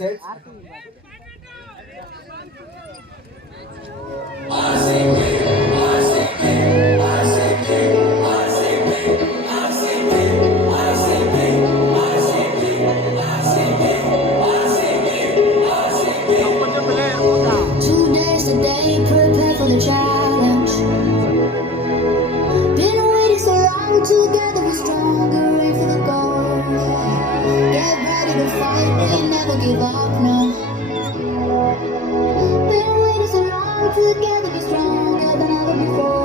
set. Together we're stronger, ready for the goal. Get ready to fight and never give up, no. Been waiting so long, together we're stronger than ever before.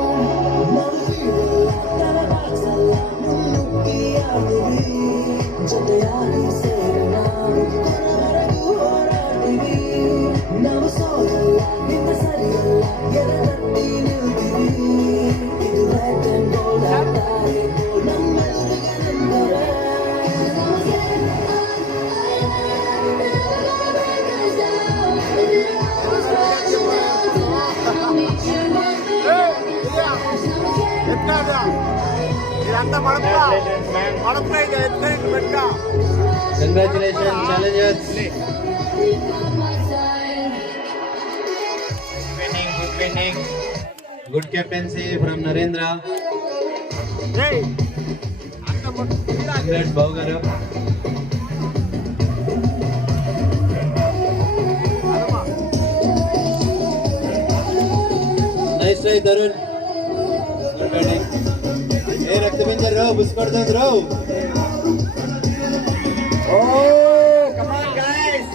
Congratulations, challengers. Good winning. Good captaincy from Narendra. Congrats, Babu garu. Nice try, Tarun. Good batting. Hey, Raktabinder, Rao, Buskardhan, Rao. Oh, come on, guys.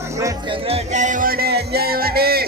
Congrats. Enjoy your day.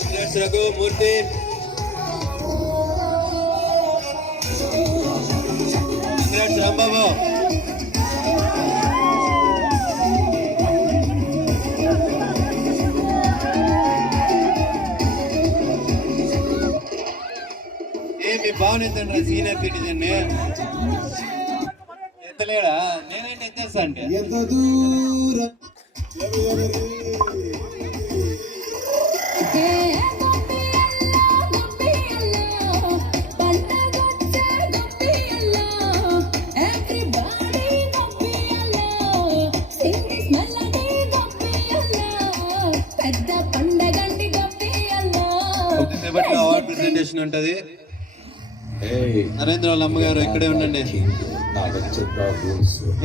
Congrats, Raghu, Murthy. Congrats, Rambabu. మీ భావన ఎంతండి senior citizen ఎత్తలేడా నేనంటే ఎత్తేస్తా అంటే ఎంత దూరం award presentation ఉంటది. నరేంద్ర వాళ్ళ అమ్మగారు ఇక్కడే ఉండండి.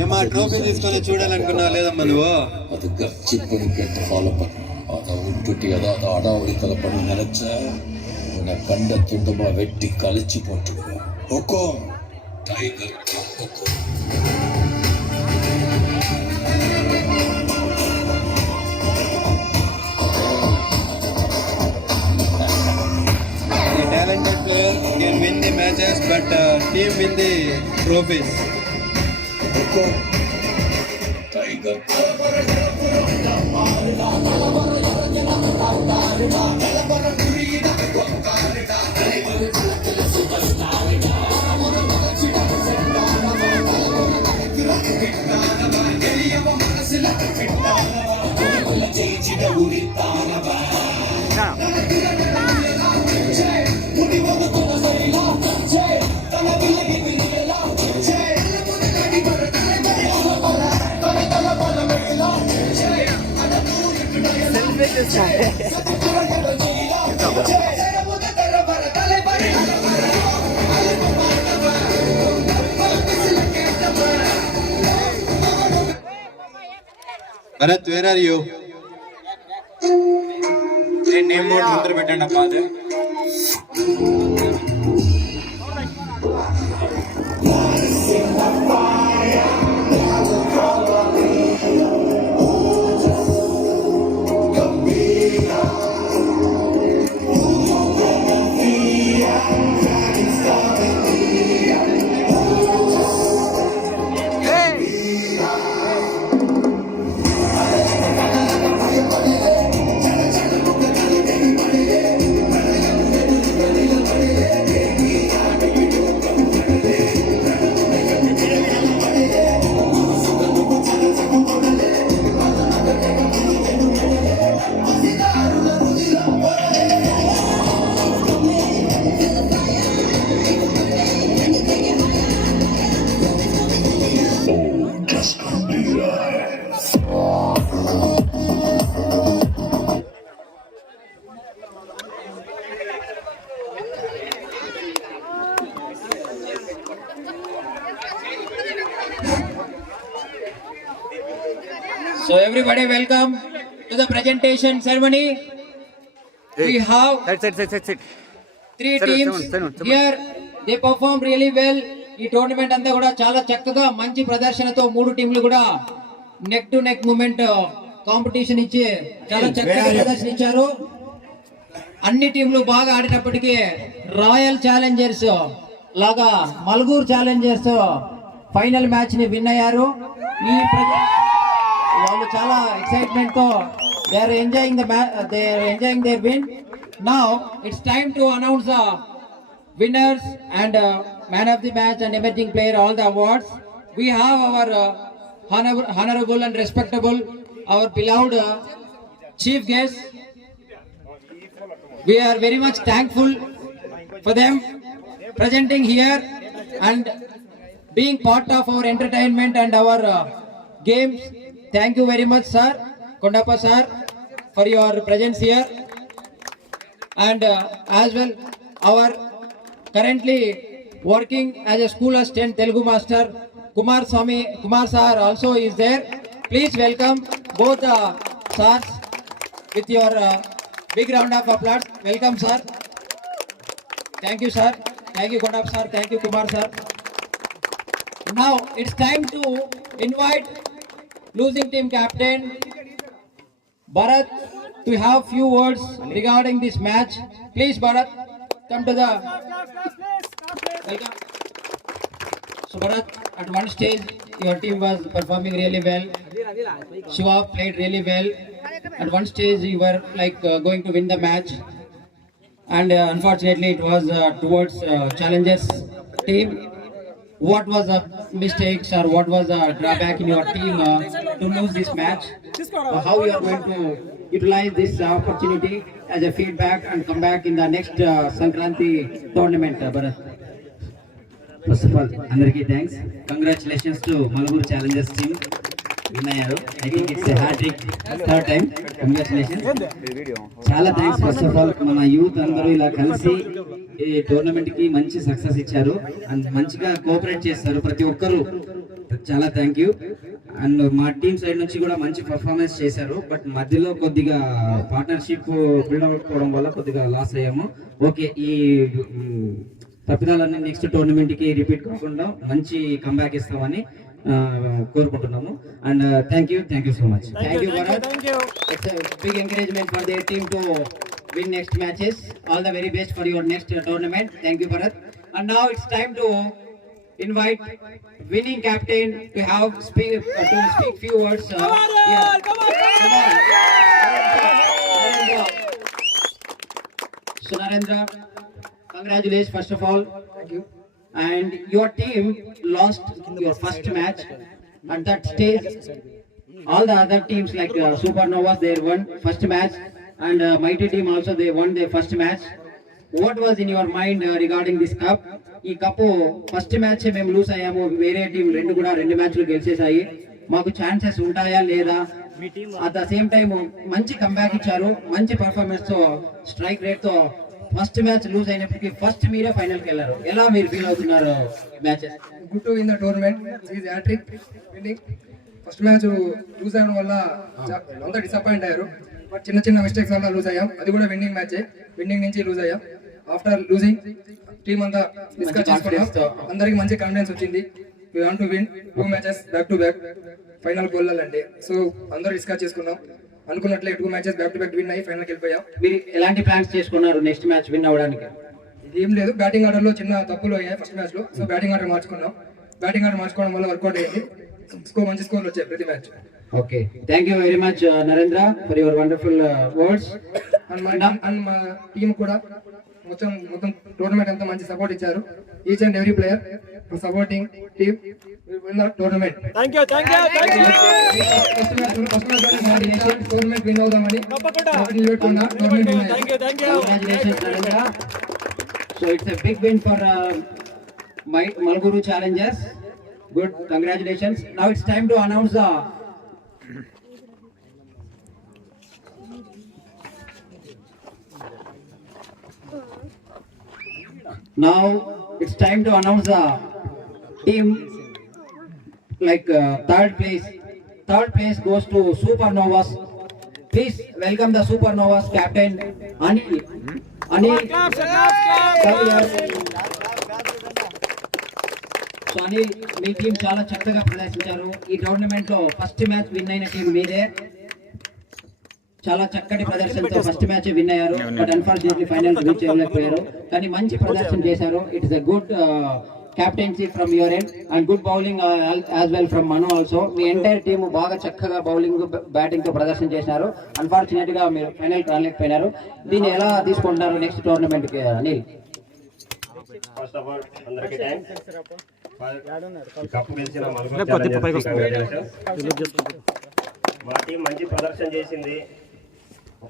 ఏమా ట్రోఫీ తీసుకొని చూడాలనుకున్నావు లేదమ్మా నువ్వు? അത് ഗർജിപ്പണി കേട്ട് ഫോളോ പണം അത് ഉരുട്ടി അതാ അടാവടി തലപ്പണി നിലച്ച ഉന്നെ കണ്ടെത്തുമ്പോ വെട്ടി കളിച്ചു പോട്ടു ഒക്കോ tiger ഒക്കോ Talented player can win the matches, but team win the trophies. Tiger. Bharat, where are you? Name board ముందర పెట్టండి అమ్మా అదే. So everybody welcome to the presentation ceremony. We have three teams here. They perform really well. ఈ tournament అంతా కూడా చాలా చక్కగా మంచి ప్రదర్శనతో మూడు టీంలు కూడా neck to neck moment competition ఇచ్చి చాలా చక్కగా ప్రదర్శన ఇచ్చారు. అన్ని టీంలు బాగా ఆడినప్పటికీ రాయల్ ఛాలెంజర్స్ లాగా మల్గూర్ ఛాలెంజర్స్ ఫైనల్ మ్యాచ్ ని విన్ అయ్యారు. ఈ వాళ్ళు చాలా ఎక్సైట్మెంట్ తో they are enjoying their win. Now it's time to announce the winners and man of the match and emerging player, all the awards. We have our honorable and respectable, our beloved chief guest. We are very much thankful for them presenting here and being part of our entertainment and our games. Thank you very much, sir, Kondappa sir, for your presence here. And as well, our currently working as a school assistant Telugu master Kumar sir also is there. Please welcome both the sirs with your big round of applause. Welcome sir. Thank you sir. Thank you Kondappa sir. Thank you Kumar sir. Now it's time to invite losing team captain Bharat to have few words regarding this match. Please Bharat, come to the welcome. So Bharat, at one stage your team was performing really well. Shiva played really well. At one stage you were like going to win the match, and unfortunately it was towards challengers team. What was the mistakes or what was the drawback in your team to lose this match? How you are going to utilize this opportunity as a feedback and come back in the next Sankranti tournament, Bharat? First of all, అందరికీ thanks. Congratulations to Malgur challengers team win అయ్యారు. I think it's hattrick, third time. Congratulations. చాలా thanks. First of all మన youth అందరూ ఇలా కలిసి ఈ tournament కి మంచి సక్సెస్ ఇచ్చారు అండ్ మంచిగా కోఆపరేట్ చేస్తారు ప్రతి ఒక్కరు. చాలా థ్యాంక్ యూ. అండ్ మా టీమ్ సైడ్ నుంచి కూడా మంచి పర్ఫార్మెన్స్ చేశారు. బట్ మధ్యలో కొద్దిగా పార్ట్నర్షిప్ బిల్డ్ అవ్వకపోవడం వల్ల కొద్దిగా లాస్ అయ్యాము. ఓకే, ఈ తప్పిదాలన్నీ నెక్స్ట్ టోర్నమెంట్ కి రిపీట్ కాకుండా మంచి కంబ్యాక్ ఇస్తామని కోరుకుంటున్నాము. And thank you so much. Thank you Bharat. It's a big encouragement for their team to win next matches. All the very best for your next tournament. Thank you Bharat. And now it's time to invite winning captain to speak few words. Come on. So Narendra, congratulations first of all. Thank you. And your team lost your first match. At that stage, all the other teams like Supernovas, they won first match, and Mighty team also they won their first match. What was in your mind regarding this cup? ఈ cup first match మేము loose అయ్యాము, వేరే team రెండు మ్యాచ్లు గెలిచేసాయి. మాకు chances ఉంటాయా లేదా? At the same time మంచి కంబ్యాక్ ఇచ్చారు, మంచి పర్ఫార్మెన్స్ తో, స్ట్రైక్ రేట్ తో. ఫస్ట్ మ్యాచ్ లూజ్ అయినప్పటికీ ఫస్ట్ మీరే ఫైనల్ కి వెళ్ళారు. ఎలా మీరు ఫీల్ అవుతున్నారు? Matches good to win the tournament. Is hattrick winning. First match lose అవ్వడం వల్ల అంతా డిసప్పాయింట్ అయ్యారు. బట్ చిన్న మిస్టేక్స్ వల్ల లూజ్ అయ్యాం. అది కూడా విన్నింగ్ మ్యాచ్, విన్నింగ్ నుంచి లూజ్ అయ్యాం. ఆఫ్టర్ లూజింగ్ టీమ్ అంతా డిస్కస్ చేసుకున్నాం, అందరికి మంచి కాన్ఫిడెన్స్ వచ్చింది. We want to win 2 matches back to back, final కి వెళ్ళాలంటే. సో అందరూ డిస్కస్ చేసుకున్నాం, అనుకున్నట్లే 2 matches back to back win అయ్యి ఫైనల్ కి వెళ్ళిపోయాం. మీరు ఎలాంటి ప్లాన్స్ చేసుకున్నారు నెక్స్ట్ మ్యాచ్ విన్ అవ్వడానికి? ఏం లేదు, బ్యాటింగ్ ఆర్డర్ లో చిన్న తప్పులు అయ్యాయి ఫస్ట్ మ్యాచ్ లో. సో బ్యాటింగ్ ఆర్డర్ మార్చుకున్నాం. బ్యాటింగ్ ఆర్డర్ మార్చుకోవడం వల్ల వర్కౌట్ అయ్యింది. మంచి స్కోర్లు వచ్చాయి ప్రతి match. Okay, thank you very much Narendra for your wonderful words. And మా టీమ్ కూడా మొత్తం టోర్నమెంట్ అంతా మంచి సపోర్ట్ ఇచ్చారు. Each and every player for supporting team win the tournament. Thank you tournament win అవుదామని నిలబెట్టుకున్నా. Congratulations Narendra. So it's a big win for Malguru Challengers. Good, congratulations. Now it's time to announce the team like third place Third place goes to Supernovas. Please welcome the Supernovas captain Anil. Anil, come here. So Anil, me team చాలా చక్కగా ప్రదర్శించారు. ఈ tournament లో first match win అయిన team మీదే. చాలా చక్కటి ప్రదర్శనతో ఫస్ట్ మ్యాచ్ విన్ అయ్యారు. బట్ అన్ఫార్చునేట్లీ ఫైనల్ రీచ్ చేయలేకపోయారు. కానీ మంచి ప్రదర్శన చేశారు. It is a good captaincy from your end and good bowling as well from Manu also. Me entire team బాగా చక్కగా బౌలింగ్ బ్యాటింగ్ తో ప్రదర్శన చేశారు. అన్ఫార్చునేట్ గా మీరు ఫైనల్ రాలేకపోయినారు. దీన్ని ఎలా తీసుకుంటారు నెక్స్ట్ టోర్నమెంట్ కి అనిల్? ఫస్ట్ ఆఫ్ ఆల్ అందరికీ థాంక్స్. కప్పు గెలిచిన మల్గూరు ఛాలెంజర్స్ మా టీం మంచి ప్రదర్శన చేసింది.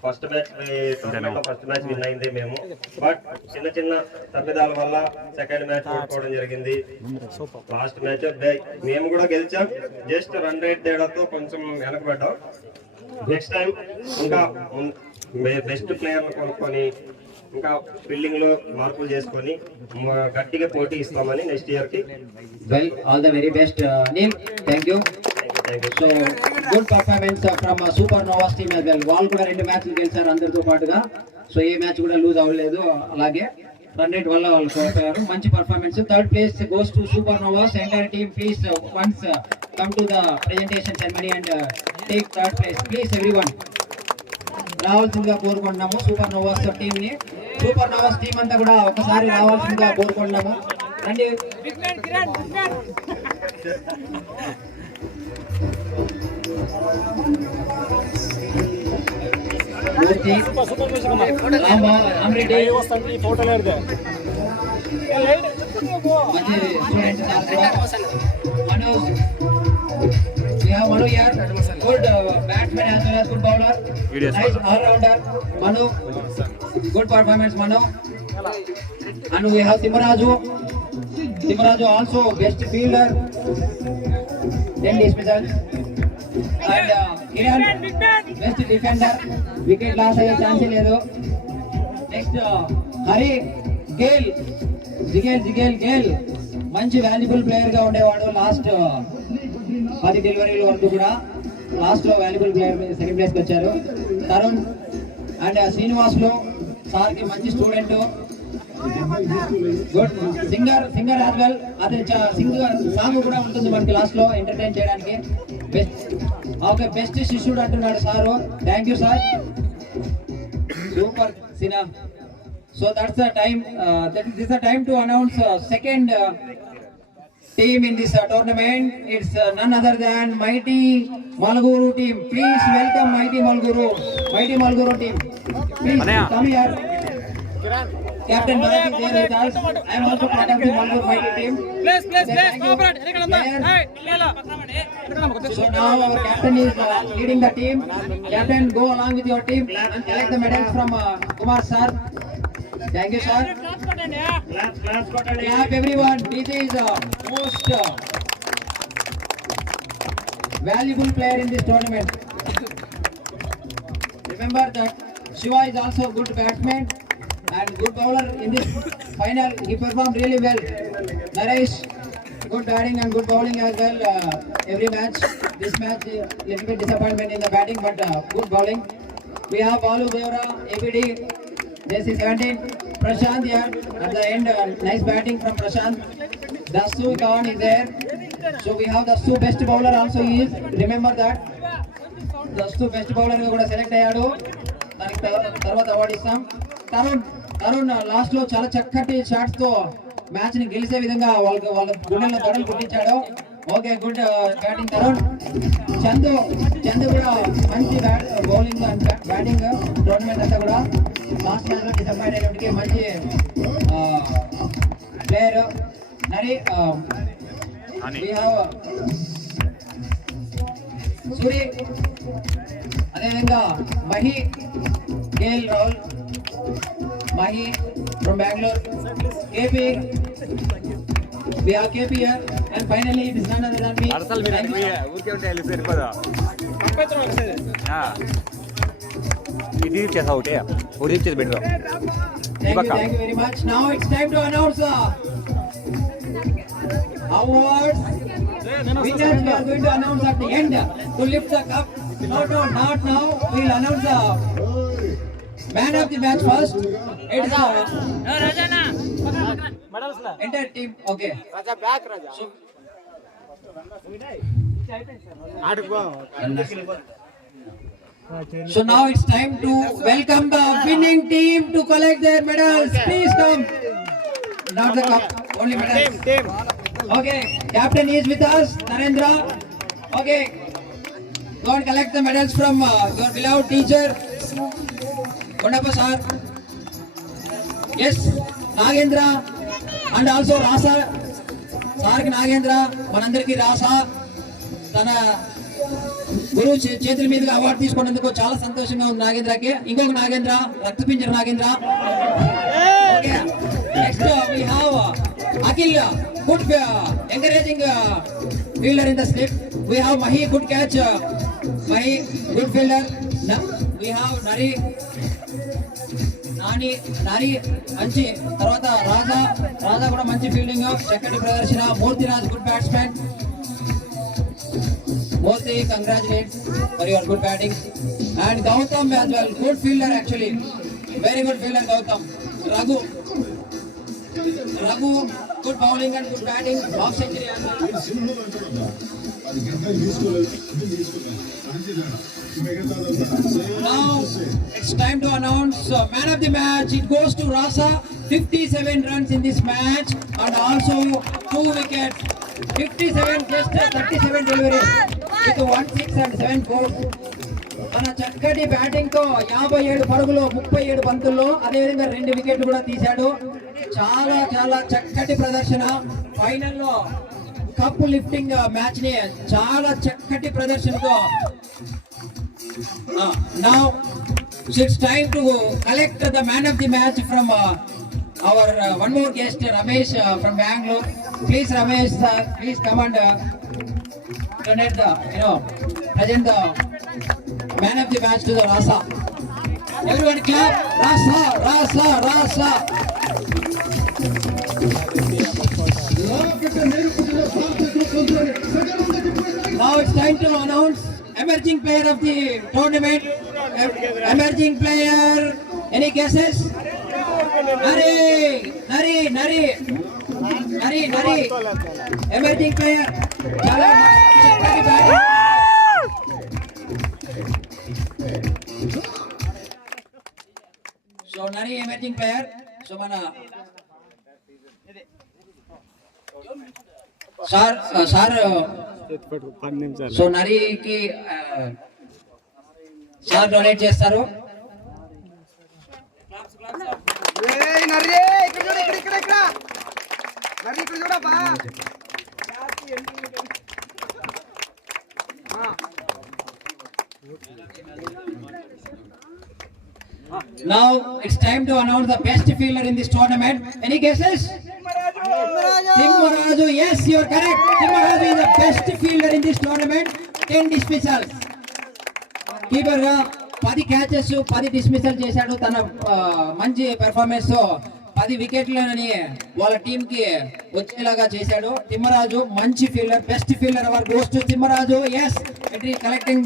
ఫస్ట్ మ్యాచ్ టోర్నమెంట్ లో ఫస్ట్ మ్యాచ్ విన్ అయింది మేము. బట్ చిన్న చిన్న తప్పిదాల వల్ల సెకండ్ మ్యాచ్ ఓడిపోవడం జరిగింది. లాస్ట్ మ్యాచ్ మేము కూడా గెలిచాం. జస్ట్ రన్ రేట్ తేడాతో కొంచెం వెనకబడ్డాం. నెక్స్ట్ టైం ఇంకా బెస్ట్ ప్లేయర్లు కొనుక్కొని ఇంకా ఫీల్డింగ్ లో మార్పులు చేసుకొని గట్టిగా పోటీ ఇస్తామని నెక్స్ట్ ఇయర్ కి. Well, all the very best Anil. Thank you. So good performance from super నోవాస్ team as well. వాళ్ళు కూడా 2 మ్యాచ్లు గెలిచారు అందరితో పాటుగా. సో ఏ మ్యాచ్ కూడా లూజ్ అవ్వలేదు. అలాగే రన్ రేట్ వల్ల వాళ్ళు కోల్పోయారు. మంచి performance. Third place goes to super నోవాస్. Entire team please once come to the presentation ceremony and take third place. Please everyone రావాల్సిందిగా కోరుకుంటున్నాము. సూపర్ నోవాస్ టీమ్ ని, సూపర్ నోవాస్ టీం అంతా కూడా ఒకసారి రావాల్సిందిగా కోరుకుంటున్నాము. రండి. Manu here, good batsman as well as good bowler, nice all-rounder. Manu, good performance Manu. And we have Simraju also best fielder, 10 dismissals. And Kiran, best defender, wicket loss అయ్యే chance లేదు. Next Hari Gayle మంచి valuable player గా ఉండేవాడు. Last 10 డెలివరీల వరకు కూడా last లో valuable player second place కి వచ్చారు. తరుణ్ అండ్ శ్రీనివాసులు సార్ కి మంచి student, good singer as well. అతని సింగర్ సాంగ్ కూడా ఉంటుంది మనకి లాస్ట్ లో ఎంటర్టైన్ చేయడానికి. ఓకే, బెస్ట్ శిష్యుడు అంటున్నాడు sir. Thank you sir. Super సినా. So that's the time. This is the time to announce second team in this tournament. It's none other than Mighty Malguru team. Please welcome Mighty Malguru team. Please come here. Captain Bharat is there with us. I am also part of the Malguru Mighty team. Please, cooperate. So now our captain is leading the team. Captain, go along with your team and collect the medals from Kumar sir. Thank you, sir. Clap everyone. This is most valuable player in this tournament. Remember that Shiva is also a good batsman and good bowler. In this final, he performed really well. Naresh, good batting and good bowling as well. Every match. This match, little bit disappointment in the batting, but good bowling. We have Balu Devra, ABD. This is 17. Prashant here at the end. Nice batting from Prashant. Dasu Kawan is there. So we have Dasu best bowler also is. Remember that. Dasu best bowler ga kuda select ayyadu. Daniki tarvata award istam. Tarun last lo chala chakkati shots తో match ని గెలిచే విధంగా వాళ్ళ గుండెల్లో దడలు కొట్టించాడు. Okay, good batting Tarun. Chandu కూడా మంచి బౌలింగ్ అండ్ బ్యాటింగ్ టోర్నమెంట్ అంతా కూడా. లాస్ట్ మ్యాచ్ లో డిసప్పాయింట్ అయినప్పటికీ మంచి ప్లేయర్. నరి సూరి, అదేవిధంగా Mahi KL Rahul, Mahi from Bangalore, KP, we have KP here, and finally it is none other than me. ఇది చేసా ఒకటే ఒకటి ఇచ్చేది better. Thank you very much. Now it's time to announce awards. winners we are going to announce at the end to lift the cup. No, not now. We will announce the man of the match first. It is entire team. Okay. So now it's time to welcome the winning team to collect their medals. Please come. Not the cup, only medals. Team. Okay, captain is with us, Narendra. Okay, go and collect the medals from your beloved teacher, Kondappa sir. Yes, Nagendra and also Rasa. Sir ki Nagendra, manandariki Rasa. Tana గురువు చేతుల మీదుగా award తీసుకున్నందుకు చాలా సంతోషంగా ఉంది నాగేంద్రకి. ఇంకొక నాగేంద్ర, రక్తపింజర Nagendra. Next we have Akhil, good encouraging fielder in the slip. We have Mahi, good catch Mahi, good fielder. We have Nari మంచి. తర్వాత రాజా కూడా మంచి ఫీల్డింగ్, చక్కటి ప్రదర్శన. Murthiraj, good batsmen. Mostly congratulations for your good batting. And Gautam as well, good fielder actually. Very good fielder Gautam. Raghu, good bowling and good batting. Half century as well. Now it's time to announce man of the match. It goes to Rasa. 57 runs in this match and also 2 wickets. 57 just 37 deliveries with 1 6 and 7 4. తన చక్కటి batting తో 57 పరుగులు 37 బంతుల్లో అదేవిధంగా 2 వికెట్లు కూడా తీశాడు. చాలా చాలా చక్కటి ప్రదర్శన. ఫైనల్లో కప్ లిఫ్టింగ్ మ్యాచ్ ని చాలా చక్కటి ప్రదర్శనతో. Now it's time to collect the man of the match from our one more guest, Ramesh from Bangalore. Please, Ramesh sir, please come and donate the, present the man of the match to the Rasa. Everyone clap. Rasa. Now it's time to announce emerging player of the tournament. Emerging player. Any guesses? Nari. Emerging player. So Nari emerging player. So mana sir. So Nari ki sir donate చేస్తారు. Now it's time to announce the best fielder in this tournament. Any guesses? Timmaraju. Yes, you are correct. Timmaraju is the best fielder in this tournament. 10 dismissals. Keeper ga 10 catches, 10 dismissal చేశాడు. తన మంచి performance తో 10 వికెట్లని వాళ్ళ team కి వచ్చేలాగా చేశాడు. తిమ్మరాజు మంచి fielder, best fielder our goes to Thimmaraju. yes, it is collecting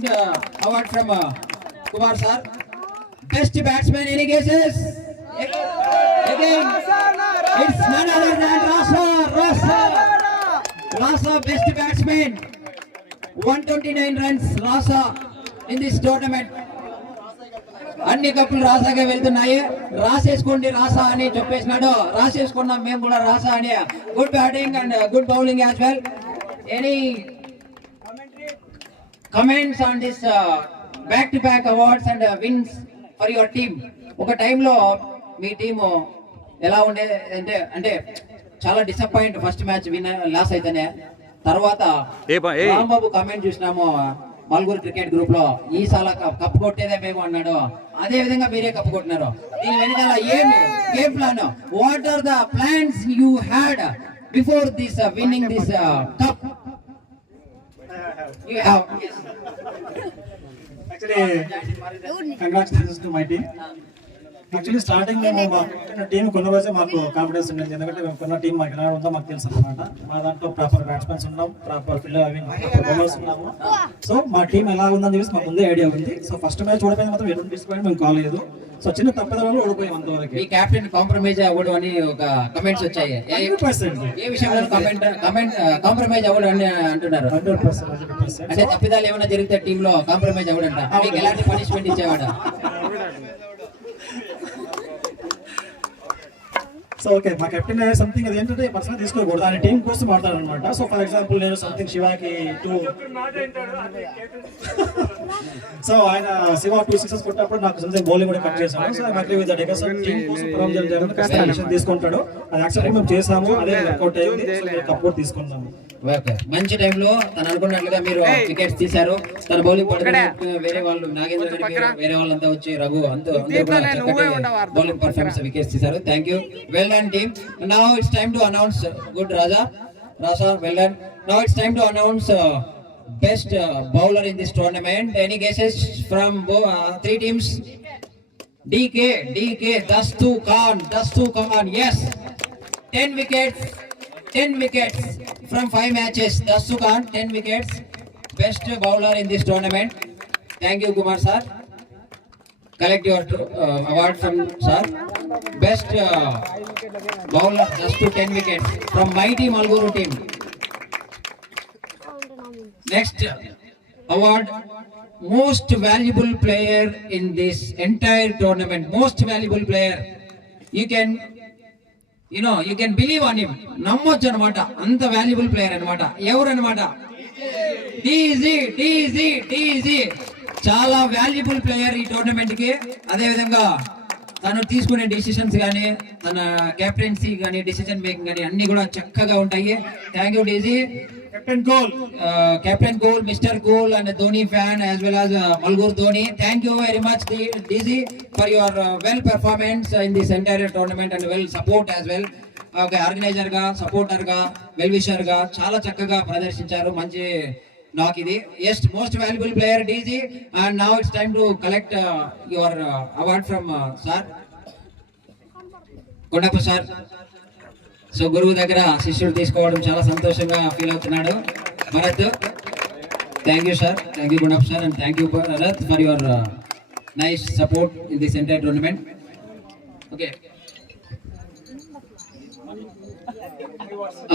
award from Kumar sir. Best batsman, any guesses? Again it's none other than Rasa, best batsman. 129 runs Rasa in this tournament. అన్ని కప్పులు రాసాగా వెళ్తున్నాయి. రాసేసుకోండి రాసా అని చెప్పేసినాడు. రాసేసుకున్నాం మేము కూడా రాసా అని. Good batting and good bowling as well. Any comments on this back to back awards and wins for your team? ఒక టైంలో మీ టీము ఎలా ఉండేది అంటే చాలా డిసప్పాయింట్ ఫస్ట్ మ్యాచ్ లాస్ అయితేనే. తర్వాత రాంబాబు కమెంట్ చూసినాము మల్గూరు క్రికెట్ గ్రూప్ లో, ఈసారి కప్పు కొట్టేదే మేము అన్నాడు. అదే విధంగా మీరే కప్పు కొట్టినారు. దీని వెనకాల ఏం game plan? What are the plans you had before this winning this cup? You have, yes. Actually, congratulations to my team. Actually starting మేము టీం కొన్ని రోజే మాకు కాన్ఫిడెన్స్ ఉండేది, ఎందుకంటే మేము కొన్న టీం మాకు ఎలా ఉందో మాకు తెలుసు అనమాట. మా దాంట్లో ప్రాపర్ బ్యాట్స్మెన్స్ ఉన్నాం, ప్రాపర్ బౌలర్స్ ఉన్నాము. సో మా టీం ఎలా ఉందని చెప్పేసి మాకు ముందే ఐడియా ఉంది. సో ఫస్ట్ మ్యాచ్ ఓడిపోయింది మాత్రం ఎటువంటి డిస్పాయింట్ మేము కాలేదు. సో చిన్న తప్పిదాలు ఓడిపోయాం అంతవరకు. ఈ కెప్టెన్ కాంప్రమైజ్ అవ్వడం అని ఒక కమెంట్స్ వచ్చాయి. ఏ విషయంలో కాంప్రమైజ్ అవ్వడం అని అంటున్నారు? 100%. అంటే తప్పిదాలు ఏమైనా జరిగితే టీమ్ లో కాంప్రమైజ్ అవ్వడంట. మీకు ఎలాంటి పనిష్మెంట్ ఇచ్చేవాడు? సో ఓకే, మా కెప్టెన్ సంథింగ్ అది ఏంటంటే పర్సనల్ తీసుకోకూడదు, ఆయన టీం కోసం ఆడతాడు అనమాట. సో ఫర్ ఎగ్జాంపుల్ నేను సంథింగ్ శివాకి సో ఆయన శివ 2 6 కొట్టినప్పుడు నాకు సంథింగ్ బౌలింగ్ కూడా కట్ చేశాను. So I agree with that. Because team కోసం పర్ఫార్మ్ చేయాలని తీసుకుంటాడు, అది యాక్సెప్ట్ మేము చేసాము, అదే వర్కౌట్ అయ్యింది. సో మేము కప్ తీసుకున్నాము. మంచి టైంలో తను అనుకున్నట్లుగా మీరు వికెట్స్ తీశారు. తన బౌలింగ్ పడుతున్న వేరే వాళ్ళు నాగేంద్ర రెడ్డి వేరే వాళ్ళంతా వచ్చి రఘు అందరూ బౌలింగ్ పర్ఫార్మెన్స్ వికెట్స్ తీశారు. Thank you, well done team. Now it's time to announce good Raja well done. Now it's time to announce best bowler in this tournament. Any guesses from 3 teams? DK, Dastu Khan, yes. 10 wickets from 5 matches. Dastu Khan, 10 wickets. Best bowler in this tournament. Thank you, Kumar sir. Collect your award from sir. Best bowler, Dastu, 10 wickets from mighty Malguru team. Next award, most valuable player in this entire tournament. Most valuable player. You can believe on him. Nammochu anamata. Anta valuable player anamata. Evaru anamata? DZ. Chala valuable player ee tournament ki. Ade vidhanga తను తీసుకునే decisions కానీ తన captaincy కానీ decision making కానీ అన్ని కూడా చక్కగా ఉంటాయి. Thank you DG. Captain Goal, Mr. Goal and Dhoni fan as well as Malgur Dhoni. Thank you very much DZ for your well performance in this entire tournament and well support as well. Okay, organizer ga, supporter ga, well wisher ga చాలా చక్కగా ప్రదర్శించారు. మంచి నాకు ఇది yes most valuable player DZ. And now it's time to collect your award from sir Kondapu sir. So గురువు దగ్గర శిష్యుడు తీసుకోవడం చాలా సంతోషంగా ఫీల్ అవుతున్నాడు Bharat. Thank you sir, thank you గుణప్ sir, and thank you Bharat for your nice support in this entire tournament.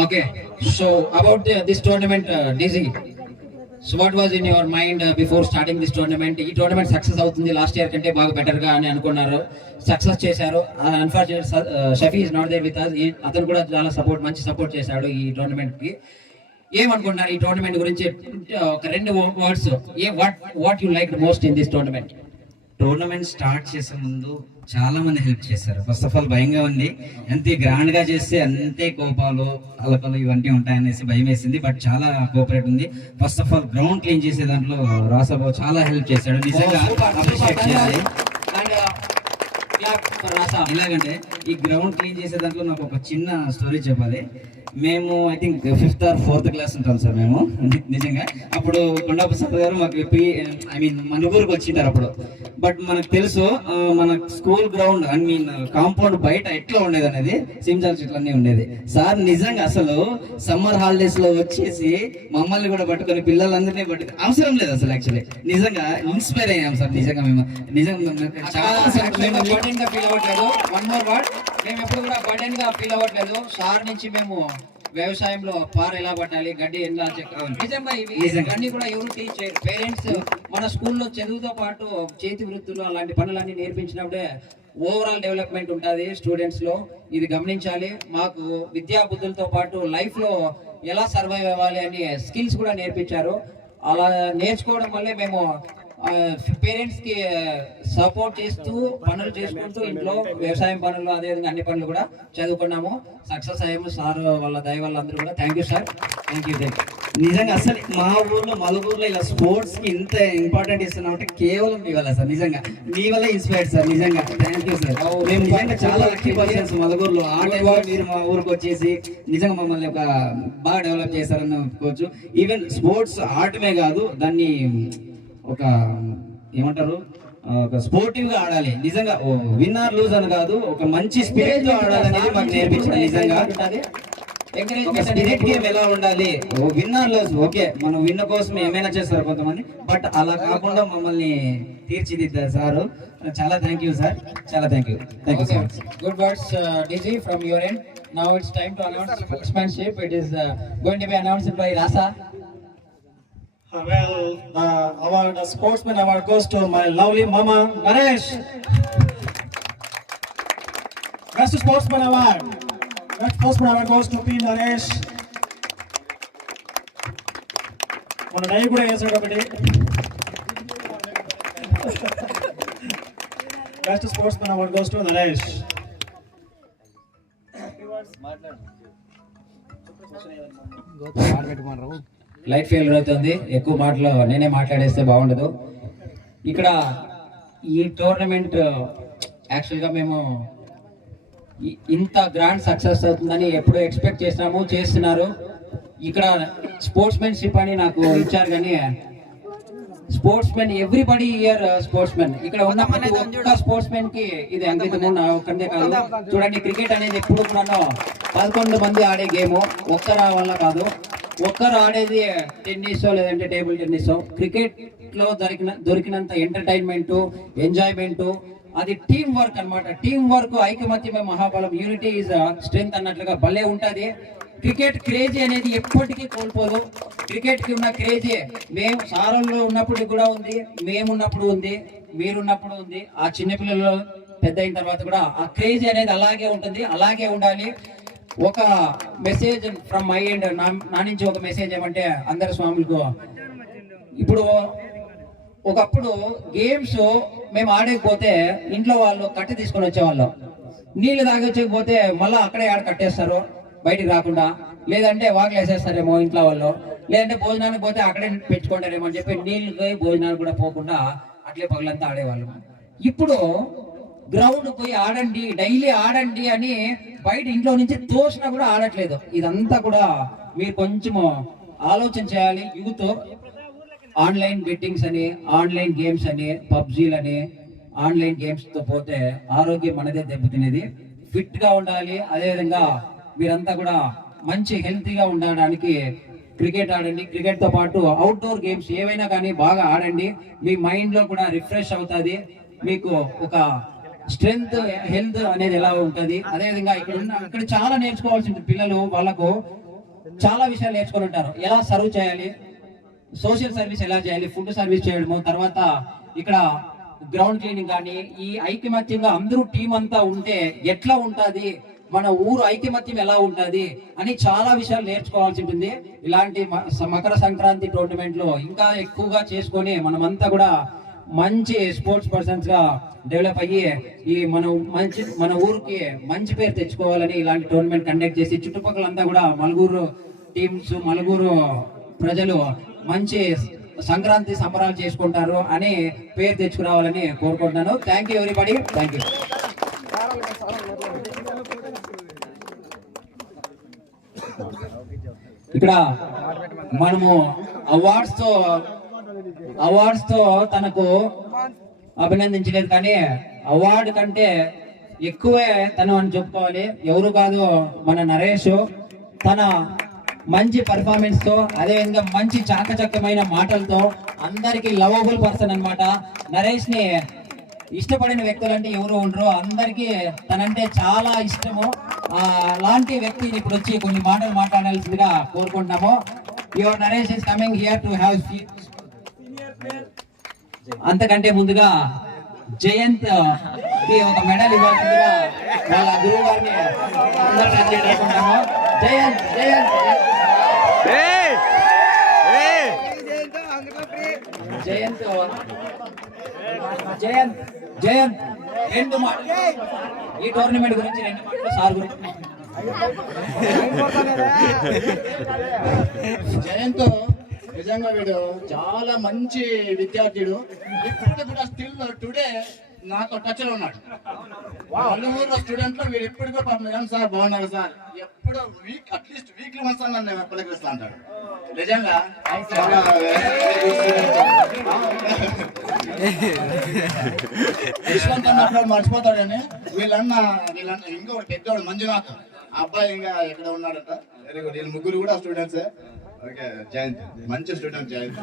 Okay so about this tournament డీజీ, so what was in your mind before starting this tournament? ఈ tournament success అవుతుంది last year కంటే బాగా better గా అని అనుకున్నారు, success చేశారు. Unfortunate Shafi is not there with us. అతను కూడా చాలా మంచి సపోర్ట్ చేశాడు ఈ టోర్నమెంట్ కి. ఏమనుకుంటున్నారు ఈ టోర్నమెంట్ గురించి? ఒక 2 words. What you like most in this tournament? Tournament start చేసే ముందు చాలా మంది హెల్ప్ చేశారు. ఫస్ట్ ఆఫ్ ఆల్ భయంగా ఉంది, ఎంత గ్రాండ్ గా చేస్తే అంతే కోపాలు అలకలు ఇవన్నీ ఉంటాయనేసి భయం వేసింది. బట్ చాలా కోఆపరేట్ ఉంది. First of all ground clean చేసే దాంట్లో రాసాబాబు చాలా హెల్ప్ చేశాడు, నిజంగా అప్రిషియేట్ చేయాలి. ఎలాగంటే ఈ గ్రౌండ్ క్లీన్ చేసే దాంట్లో నాకు ఒక చిన్న స్టోరీ చెప్పాలి. మేము I think 5th or 4th class ఉంటాం సార్ మేము. నిజంగా అప్పుడు కొండపు సార్ గారు మాకు మన ఊరికి వచ్చింటారు అప్పుడు. బట్ మనకు తెలుసు మన స్కూల్ గ్రౌండ్ కాంపౌండ్ బయట ఎట్లా ఉండేది అనేది సింజాల్ చెట్లు అన్నీ ఉండేది. సార్ నిజంగా అసలు సమ్మర్ హాలిడేస్ లో వచ్చేసి మమ్మల్ని కూడా పట్టుకొని పిల్లలందరినీ పట్టుకొని అవసరం లేదు అసలు. యాక్చువల్లీ నిజంగా ఇన్స్పైర్ అయ్యాం సార్. నిజంగా మేము ఫీల్ అవ్వట్లేదు. వన్ మోర్ వర్డ్, మేము ఎప్పుడు కూడా బర్డెన్ గా ఫీల్ అవ్వట్లేదు. సార్ నుంచి మేము వ్యవసాయంలో పార ఎలా పట్టాలి, గడ్డి ఎలా చెక్కాలి, నిజంగా ఇవి అన్ని కూడా ఎవరు టీచ్ పేరెంట్స్ మన స్కూల్లో చదువుతో పాటు చేతి వృత్తులు అలాంటి పనులన్నీ నేర్పించినప్పుడే ఓవరాల్ డెవలప్మెంట్ ఉంటుంది స్టూడెంట్స్ లో. ఇది గమనించాలి. మాకు విద్యా బుద్ధులతో పాటు లైఫ్ లో ఎలా సర్వైవ్ అవ్వాలి అని స్కిల్స్ కూడా నేర్పించారు. అలా నేర్చుకోవడం వల్లే మేము పేరెంట్స్ కి సపోర్ట్ చేస్తూ పనులు చేసుకుంటూ ఇంట్లో వ్యవసాయం పనులు అదేవిధంగా అన్ని పనులు కూడా చదువుకున్నాము, సక్సెస్ అయ్యాము. సార్ వాళ్ళ దయ వల్ల అందరూ కూడా. Thank you sir, thank you. నిజంగా అసలు మా ఊర్లో మలుగురులో ఇలా స్పోర్ట్స్ కి ఇంత ఇంపార్టెంట్ ఇస్తున్నాం అంటే కేవలం మీ వల్ల సార్. నిజంగా మీ వల్ల ఇన్స్పైర్డ్ సార్. నిజంగా థ్యాంక్ యూ సార్. మేము నిజంగా చాలా లక్కీ పర్సన్స్ మలుగురులో. ఆ టైంలో మీరు మా ఊరికి వచ్చేసి నిజంగా మమ్మల్ని ఒక బాగా డెవలప్ చేశారని అనుకోవచ్చు. ఈవెన్ స్పోర్ట్స్ ఆటమే కాదు, దాన్ని ఒక ఏమంటారు ఒక స్పోర్టివ్ గా ఆడాలి నిజంగా, విన్ ఆర్ లూజ్ అని కాదు, ఒక మంచి స్పిరిట్ తో ఆడాలనేది మాకు నేర్పించింది నిజంగా. ఒక స్పిరిట్ గేమ్ ఎలా ఉండాలి, విన్ ఆర్ లూజ్ ఓకే, మనం విన్న కోసం ఏమైనా చేస్తారు కొంతమంది, బట్ అలా కాకుండా మమ్మల్ని తీర్చిదిద్దారు సారు. చాలా థ్యాంక్ యూ సార్, చాలా thank you so much. Good words, DG, from your end. Now it's time to announce sportsmanship. It is going to be announced by Rasa. Well, the award, the sportsman award goes to my lovely mama, Naresh. Best sportsman award. Best sportsman award goes to P. Naresh. మన die కూడా వేసాడు ఒకటి. Best sportsman award goes to Naresh. Light fail అవుతుంది, ఎక్కువ మాటలు నేనే మాట్లాడేస్తే బాగుండదు. ఇక్కడ ఈ టోర్నమెంట్ యాక్చువల్గా మేము ఇంత గ్రాండ్ సక్సెస్ అవుతుందని ఎప్పుడు ఎక్స్పెక్ట్ చేస్తున్నారు. ఇక్కడ స్పోర్ట్స్మెన్షిప్ అని నాకు ఇచ్చారు, కానీ స్పోర్ట్స్మెన్ ఎవ్రీబడి ఇయర్ స్పోర్ట్స్మెన్, ఇక్కడ ఉన్న ప్రతి ఒక్క స్పోర్ట్స్మెన్ కి ఇది అంకితము. నా ఒక్కడే కాదు, చూడండి క్రికెట్ అనేది ఎప్పుడు కూడా 11 మంది ఆడే గేమ్, ఒక్కరు వల్ల కాదు. ఒక్కరు ఆడేది టెన్నిస్ లేదంటే టేబుల్ టెన్నిస్. క్రికెట్ లో దొరికినంత ఎంటర్టైన్మెంట్, ఎంజాయ్మెంట్, అది టీమ్ వర్క్ అన్నమాట. టీమ్ వర్క్, ఐకమత్యమే మహాబలం, యూనిటీ ఈజ్ స్ట్రెంగ్త్ అన్నట్లుగా భలే ఉంటది. క్రికెట్ క్రేజీ అనేది ఎప్పటికీ కోల్పోదు. క్రికెట్ కి ఉన్న క్రేజీ మేము సారంలో ఉన్నప్పుడు కూడా ఉంది, మేమున్నప్పుడు ఉంది, మీరున్నప్పుడు ఉంది, ఆ చిన్నపిల్లలు పెద్ద అయిన తర్వాత కూడా ఆ క్రేజీ అనేది అలాగే ఉంటుంది, అలాగే ఉండాలి. ఒక మెసేజ్ ఫ్రమ్ మై ఎండ్, నా నుంచి ఒక మెసేజ్ ఏమంటే అందరు స్వాములకు, ఇప్పుడు ఒకప్పుడు గేమ్స్ మేము ఆడకపోతే ఇంట్లో వాళ్ళు కట్టి తీసుకొని వచ్చేవాళ్ళం. నీళ్ళు తాగొచ్చకపోతే మళ్ళీ అక్కడే ఆడ కట్టేస్తారు బయటికి రాకుండా, లేదంటే వాకిలు వేసేస్తారేమో ఇంట్లో వాళ్ళు, లేదంటే భోజనానికి పోతే అక్కడే పెంచుకుంటారేమో అని చెప్పి నీళ్ళకి భోజనాలు కూడా పోకుండా అట్లే పగలంతా ఆడేవాళ్ళు. ఇప్పుడు గ్రౌండ్ పోయి ఆడండి, డైలీ ఆడండి అని బయట ఇంట్లో నుంచి తోసినా కూడా ఆడట్లేదు. ఇదంతా కూడా మీరు కొంచెము ఆలోచన చేయాలి. యూత్ ఆన్లైన్ బెట్టింగ్స్ అని, ఆన్లైన్ గేమ్స్ అని, పబ్జీలని, ఆన్లైన్ గేమ్స్ తో పోతే ఆరోగ్యం మనదే దెబ్బతినేది. ఫిట్ గా ఉండాలి. అదేవిధంగా మీరంతా కూడా మంచి హెల్తీగా ఉండడానికి క్రికెట్ ఆడండి. క్రికెట్ తో పాటు అవుట్డోర్ గేమ్స్ ఏవైనా కానీ బాగా ఆడండి. మీ మైండ్ లో కూడా రిఫ్రెష్ అవుతుంది, మీకు ఒక స్ట్రెంగ్త్, హెల్త్ అనేది ఎలా ఉంటుంది. అదేవిధంగా ఇక్కడ చాలా నేర్చుకోవాల్సి ఉంటుంది. పిల్లలు వాళ్ళకు చాలా విషయాలు నేర్చుకొని ఉంటారు. ఎలా సర్వ్ చేయాలి, సోషల్ సర్వీస్ ఎలా చేయాలి, ఫుడ్ సర్వీస్ చేయడము, తర్వాత ఇక్కడ గ్రౌండ్ క్లీనింగ్ కానీ, ఈ ఐకమత్యంగా అందరూ టీం అంతా ఉంటే ఎట్లా ఉంటది, మన ఊరు ఐకమత్యం ఎలా ఉంటది అని చాలా విషయాలు నేర్చుకోవాల్సి ఉంటుంది. ఇలాంటి మకర సంక్రాంతి టోర్నమెంట్ లో ఇంకా ఎక్కువగా చేసుకొని మనమంతా కూడా మంచి స్పోర్ట్స్ పర్సన్స్ గా డెవలప్ అయ్యి మన ఊరికి మంచి పేరు తెచ్చుకోవాలని ఇలాంటి టోర్నమెంట్ కండక్ట్ చేసి చుట్టుపక్కలంతా కూడా మలుగురు టీమ్స్, మలుగురు ప్రజలు మంచి సంక్రాంతి సంబరాలు చేసుకుంటారు అని పేరు తెచ్చుకురావాలని కోరుకుంటున్నాను. Thank you everybody, thank you. ఇక్కడ మనము అవార్డ్స్ తో తనకు అభినందించలేదు, కానీ అవార్డు కంటే ఎక్కువే తను అని చెప్పుకోవాలి. ఎవరు కాదు, మన నరేష్. తన మంచి పర్ఫార్మెన్స్ తో, అదేవిధంగా మంచి చాకచక్యమైన మాటలతో అందరికి లవబుల్ పర్సన్ అన్నమాట. నరేష్ ని ఇష్టపడిన వ్యక్తులు అంటే ఎవరు ఉండరు, అందరికి తనంటే చాలా ఇష్టము. అలాంటి వ్యక్తిని ఇప్పుడు వచ్చి కొన్ని మాటలు మాట్లాడాల్సిందిగా కోరుకుంటున్నాము. Your Naresh is coming here to have. అంతకంటే ముందుగా జయంత్ కి ఒక మెడల్ ఇవ్వాల్సిందిగా వాళ్ళ గురువు గారిని అనుకుంటాము. జయంత్ జయంత్ జయంత్ జయంత్ జయంత్ 2 మాటలు ఈ టోర్నమెంట్ గురించి, 2 మాటలు సార్ గురించి. జయంత్ నిజంగా వీడు చాలా మంచి విద్యార్థుడు. ఇప్పుడు కూడా స్టిల్ టుడే నాతో టచ్ లో ఉన్నాడు. నలుగురు స్టూడెంట్ లో వీడు ఎప్పుడు కూడా పాపం సార్ బాగున్నారు సార్, ఎప్పుడు అట్లీస్ట్ వీక్లీ వన్స్ నన్ను పలకరిస్తా అంటాడు. నిజంగా యశ్వంత్ అన్నప్పుడు మర్చిపోతాడని వీళ్ళన్న ఇంకొకటి పెద్దవాడు మంజునాథ్ అబ్బాయి ఇంకా ఎక్కడ ఉన్నాడట. Very good. వీళ్ళు ముగ్గురు కూడా స్టూడెంట్సే. ఓకే జయంత్ మంచి స్టూడెంట్ జయంత్.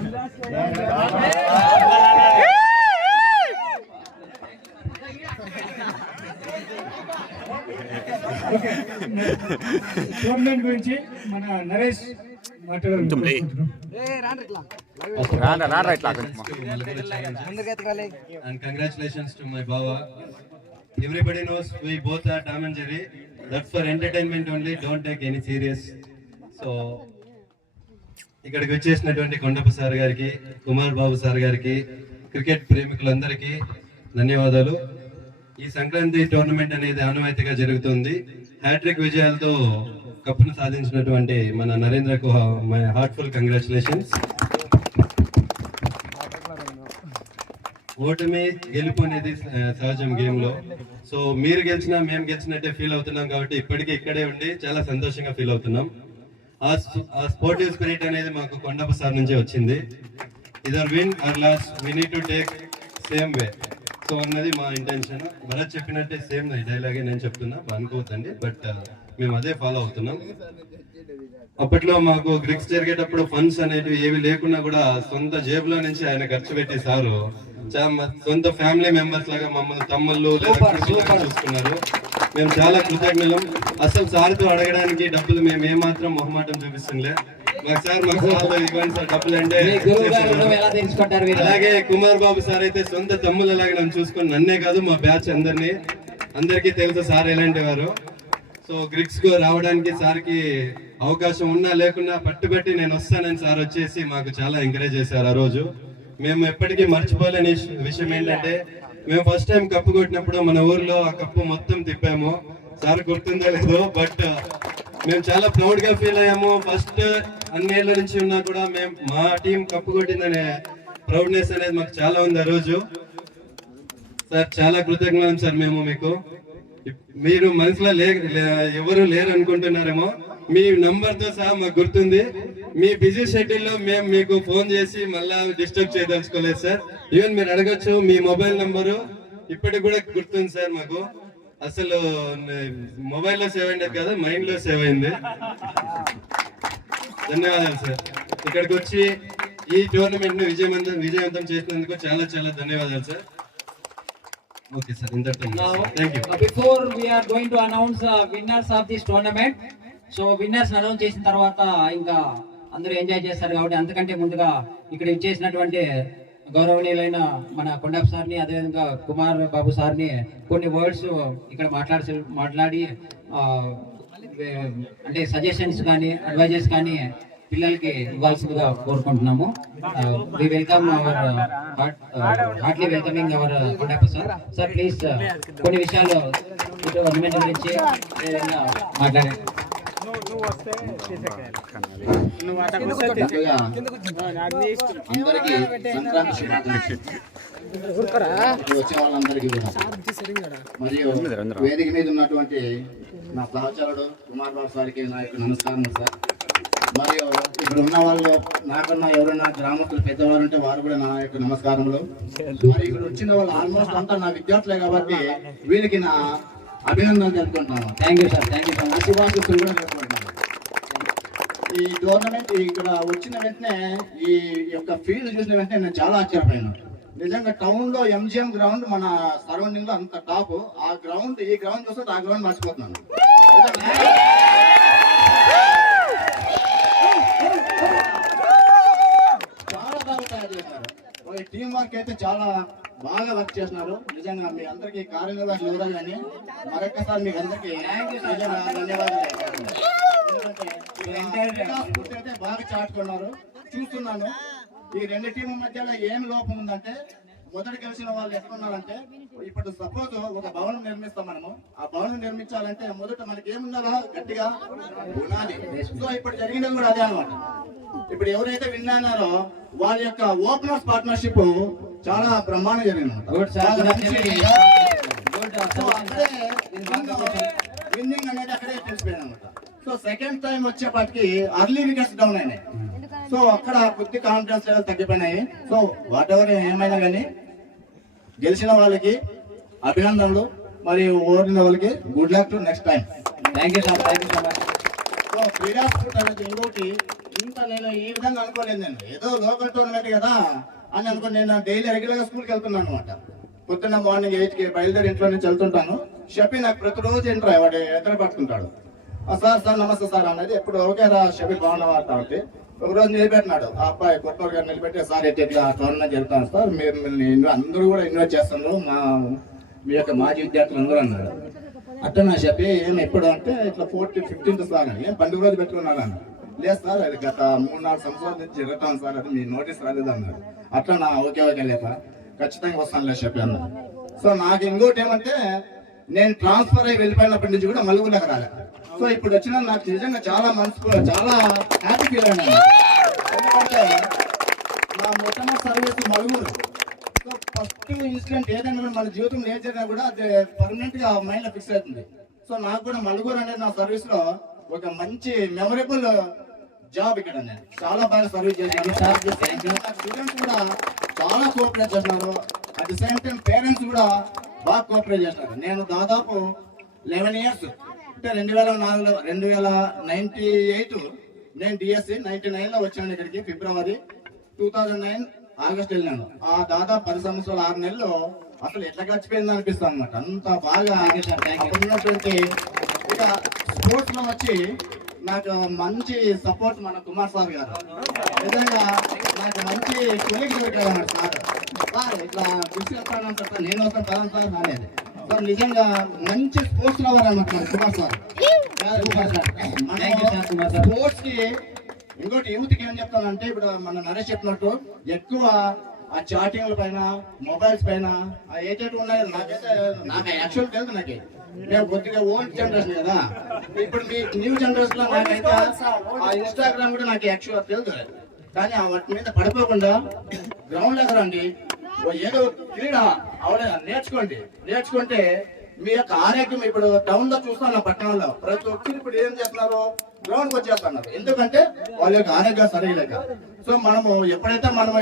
టోర్నమెంట్ గురించి మన Naresh And congratulations to my Baba. Everybody knows we both are Tom and Jerry. That's for entertainment only. Don't take any serious. So ఇక్కడికి వచ్చేసినటువంటి కొండప్ప సార్ గారికి, కుమార్ బాబు సార్ గారికి, క్రికెట్ ప్రేమికులందరికీ ధన్యవాదాలు. ఈ సంక్రాంతి టోర్నమెంట్ అనేది ఆనవాయితీగా జరుగుతుంది. హ్యాట్రిక్ విజయాలతో కప్పును సాధించినటువంటి మన నరేంద్రకు మై హార్ట్ఫుల్ కంగ్రాచులేషన్స్. ఓటమి గెలుపు అనేది సహజం గేమ్ లో. సో మీరు గెలిచినా మేము గెలిచినట్టే ఫీల్ అవుతున్నాం కాబట్టి ఇప్పటికీ ఇక్కడే ఉండి చాలా సంతోషంగా ఫీల్ అవుతున్నాం. ఆ స్పోర్టివ్ స్పిరిట్ అనేది మాకు కొండప్ప సార్ నుంచి వచ్చింది. Either win or loss we need to take same way. So అన్నది మా ఇంటెన్షన్. భరత్ చెప్పినట్టే సేమ్ డైలాగే నేను చెప్తున్నా, అనుకోవద్దండి. బట్ మేము అదే ఫాలో అవుతున్నాం. అప్పట్లో మాకు గ్రిక్స్ జరిగేటప్పుడు ఫండ్స్ అనేవి ఏవి లేకున్నా కూడా సొంత జేబులో నుంచి ఆయన ఖర్చు పెట్టి సారు సొంత ఫ్యామిలీ మెంబర్స్ లాగా మమ్మల్ని తమ్ముళ్ళు చూసుకున్నారు. మేము చాలా కృతజ్ఞులం. అసలు సార్తో అడగడానికి డబ్బులు మేము ఏమాత్రం మొహమాటం చూపిస్తుండే. మాకు సార్ ఇవ్వండి సార్ డబ్బులు అంటే. అలాగే కుమార్ బాబు సార్ అయితే సొంత తమ్ముళ్ళు అలాగే నన్ను చూసుకొని, నన్నే కాదు మా బ్యాచ్ అందరికీ తెలుసు సార్ ఎలాంటి వారు. సో గ్రిక్స్ కు రావడానికి సార్కి అవకాశం ఉన్నా లేకున్నా పట్టుబట్టి నేను వస్తానని సార్ వచ్చేసి మాకు చాలా ఎంకరేజ్ చేశారు. ఆ రోజు మేము ఎప్పటికీ మర్చిపోలేని విషయం ఏంటంటే, మేము ఫస్ట్ టైం కప్పు కొట్టినప్పుడు మన ఊర్లో ఆ కప్పు మొత్తం తిప్పాము. సార్ గుర్తుందో లేదో, బట్ మేము చాలా ప్రౌడ్ గా ఫీల్ అయ్యాము. ఫస్ట్ అన్నేళ్ల నుంచి ఉన్నా కూడా మేము మా టీం కప్పు కొట్టిందనే ప్రౌడ్నెస్ అనేది మాకు చాలా ఉంది ఆ రోజు. సార్ చాలా కృతజ్ఞతలు సార్ మేము మీకు. మీరు మనసులో ఎవరు లేరు అనుకుంటున్నారేమో, మీ నంబర్ తో సహా మాకు గుర్తుంది. మీ బిజీ షెడ్యూల్ లో మేము మీకు ఫోన్ చేసి మళ్ళా డిస్టర్బ్ చేయదలుచుకోలేదు సార్. ఈవెన్ మీరు అడగచ్చు, మీ మొబైల్ నంబరు ఇప్పటికి కూడా గుర్తుంది సార్ మాకు. అసలు మొబైల్లో సేవ్ అయింది కదా, మైండ్ లో సేవ్ అయింది. ధన్యవాదాలు సార్. ఇక్కడికి వచ్చి ఈ టోర్నమెంట్ ను విజయవంతం చేసినందుకు చాలా చాలా ధన్యవాదాలు sir. Okay, sir. Thank you. Before we are going to announce winners of this tournament, so winners announce చేసిన తర్వాత ఇంకా అందరూ ఎంజాయ్ చేస్తారు కాబట్టి అంతకంటే ముందుగా ఇక్కడ ఇచ్చేసినటువంటి గౌరవనీయులైన మన కొండప్ప సార్ని, అదేవిధంగా కుమార్ బాబు సార్ని కొన్ని వర్డ్స్ ఇక్కడ మాట్లాడి అంటే సజెషన్స్ కానీ అడ్వైజెస్ కానీ పిల్లలకి ఇవ్వాల్సిందిగా కోరుకుంటున్నాము. We welcome our heartly welcoming our Kondappa sir. Sir please కొన్ని విషయాలు గవర్నమెంట్ గురించి మాట్లాడండి. అందరికీ సంక్రాంతి శుభాకాంక్షలు. వచ్చే వాళ్ళందరికీ కూడా మరియు వేదిక మీద ఉన్నటువంటి నా సహచరుడు కుమార్ బాబు సార్కి నా యొక్క నమస్కారం సార్. మరియు ఇక్కడ ఉన్న వాళ్ళు నాకన్నా ఎవరైనా గ్రామస్తులు పెద్దవారు ఉంటే వారు కూడా నా యొక్క నమస్కారములు. మరి ఇక్కడ వచ్చిన వాళ్ళు ఆల్మోస్ట్ అంతా నా విద్యార్థులే కాబట్టి వీరికి నా అభినందనలు తెలుపుకుంటున్నాను. Thank you sir. Thank you so much. శుభాశిస్తులు కూడా తెలుపుకుంటున్నాను. ఈ టోర్నమెంట్ ఇక్కడ వచ్చిన వెంటనే ఈ యొక్క ఫీల్డ్ చూసిన వెంటనే నేను చాలా ఆశ్చర్యపోయాను. నిజంగా టౌన్ లో ఎంజిఎం గ్రౌండ్ మన సరౌండింగ్ లో అంత టాప్. ఆ గ్రౌండ్ ఈ గ్రౌండ్ చూస్తే ఆ గ్రౌండ్ మర్చిపోతున్నాను. చాలా బాగా తయారు చేశారు. టీం వర్క్ అయితే చాలా బాగా వర్క్ చేస్తున్నారు. నిజంగా మీ అందరికీ కార్యనిర్వాహకులు ఎవరో కానీ మరొకసారి మీకు అందరికీ ధన్యవాదాలు. ఎందుకంటే బాగా చాటుకున్నారు చూస్తున్నాను. ఈ రెండు టీం మధ్యలో ఏం లోపం ఉందంటే, మొదటి కలిసిన వాళ్ళు ఎట్లున్నారంటే, ఇప్పుడు సపోజ్ ఒక భవనం నిర్మిస్తాం మనము. ఆ భవనం నిర్మించాలంటే మొదట మనకి ఏముండాలో గట్టిగా ఉండాలి. సో ఇప్పుడు జరిగినది కూడా అదే అనమాట. ఇప్పుడు ఎవరైతే విన్నారో వాళ్ళ యొక్క ఓపెనర్స్ పార్ట్నర్షిప్ చాలా బ్రహ్మాండంగా జరిగింది. విన్నింగ్ అనేది అక్కడే తెలిసిపోయింది అనమాట. సో సెకండ్ టైం వచ్చేపాటికి అర్లీ వికెట్స్ డౌన్ అయినాయి. సో అక్కడ కొద్ది కాన్ఫిడెన్స్ లెవెల్ తగ్గిపోయినాయి. సో వాట్ ఎవర్ ఏమైనా కానీ గెలిచిన వాళ్ళకి అభినందనలు, మరి ఓడిన వాళ్ళకి good luck to next time. Thank you sir, thank you so much. So క్రీడా స్ఫూర్తి అనేది ఇంకోటి ఇంత నేను ఈ విధంగా అనుకోలేదు. నేను ఏదో లోకల్ టోర్నమెంట్ కదా అని అనుకుని నేను డైలీ రెగ్యులర్గా స్కూల్కి వెళ్తున్నాను అనమాట. పొద్దున్న మార్నింగ్ 8కి బయలుదేరి ఇంట్లో నుంచి వెళ్తుంటాను. షఫీ నాకు ప్రతిరోజు ఎంటర్ వాడు ఎదురు పట్టుకుంటాడు. సార్ నమస్తే సార్ అనేది ఎప్పుడు ఓకే రా షఫీ బాగున్నావా అంటే ఒకరోజు నిలబెట్టినాడు ఆ అబ్బాయి కొత్త గారు నిలబెట్టి, సార్ ఇట్లా టోర్నమెంట్ జరుగుతాను సార్, మీరు అందరూ కూడా ఇన్వైట్ చేస్తున్నారు మీ యొక్క మాజీ విద్యార్థులు అందరూ అన్నాడు. అట్లా నా చెప్పి ఏం ఎప్పుడు అంటే ఇట్లా 15th సార్ అని ఏం పండుగ రోజు పెట్టుకున్నాడు అన్న. లేదు సార్ అది గత 3-4 సంవత్సరాల నుంచి జరుగుతాను సార్, అది మీ నోటీస్ రాలేదు అన్నాడు. అట్లా నా ఓకే లేక ఖచ్చితంగా వస్తానులే చెప్పి అన్నాడు. సో నాకు ఇంకోటి ఏమంటే నేను ట్రాన్స్ఫర్ అయ్యి వెళ్ళిపోయినప్పటి నుంచి కూడా మలుగులకు రాలేదు. సో ఇప్పుడు వచ్చిన నాకు నిజంగా చాలా చాలా హ్యాపీ ఫీల్ అయినా. ఎందుకంటే నా మొట్టమొదటి సర్వీస్ మలుగురు. సో ఫస్ట్ ఇన్సిడెంట్ ఏదైనా కూడా మన జీవితంలో ఏం జరిగినా కూడా అది పర్మనెంట్ గా మైండ్ లో ఫిక్స్ అవుతుంది. సో నాకు కూడా మలుగురు అనేది నా సర్వీస్ లో ఒక మంచి మెమరబుల్ జాబ్. ఇక్కడ నేను చాలా బాగా సర్వీస్ చేశాను. స్టూడెంట్స్ కూడా చాలా కోఆపరేట్ చేస్తున్నారు. At the same time parents కూడా బాగా కోఆపరేట్ చేస్తున్నారు. నేను దాదాపు 11 years అంటే 2098 నేను డిఎస్సి 99 లో వచ్చాను ఇక్కడికి. ఫిబ్రవరి 2009 ఆగస్ట్ వెళ్ళాను. ఆ దాదాపు 10 సంవత్సరాలు 6 నెలలు అసలు ఎట్లా గడిచిపోయింది అనిపిస్తుంది అనమాట. అంత బాగా ఉన్నటువంటి ఇక స్పోర్ట్స్ లో వచ్చి నాకు మంచి సపోర్ట్ మన కుమార్ సార్ గారు. నిజంగా నాకు మంచి కొలీగ్ దొరికారు సార్. ఇట్లా తీసుకెళ్తాను సార్, నేను వస్తాను పదాను సార్ అనేది. సో నిజంగా మంచి స్పోర్ట్స్ లవర్ అన్నమాట కుమార్ సార్. స్పోర్ట్స్ కి ఇంకోటి యూత్ కి ఏం చెప్తానంటే, ఇప్పుడు మన నరేష్ చెప్పినట్టు ఎక్కువ ఆ చాటింగ్ల పైన మొబైల్స్ పైన ఏటేటి ఉన్నాయి. నాకు యాక్చువల్ తెలుసు. నాకు మేము కొద్దిగా ఓల్డ్ జనరేషన్ కదా. ఇప్పుడు మీ న్యూ జనరేషన్ లో నాకైతే ఆ ఇన్స్టాగ్రామ్ కూడా నాకు యాక్చువల్ తెలుసు. కానీ ఆ వాటి మీద పడిపోకుండా గ్రౌండ్ దగ్గర రండి, ఏదో క్రీడ అవడ నేర్చుకుంటే మీ యొక్క ఆరోగ్యం. ఇప్పుడు టౌన్ లో చూస్తాను, పట్టణంలో ప్రతి ఒక్కరు ఇప్పుడు ఏం చేస్తున్నారు, గ్రౌండ్కి వచ్చేస్తున్నారు. ఎందుకంటే వాళ్ళ యొక్క ఆరోగ్యం సరిగలేక. సో మనము ఎప్పుడైతే మనం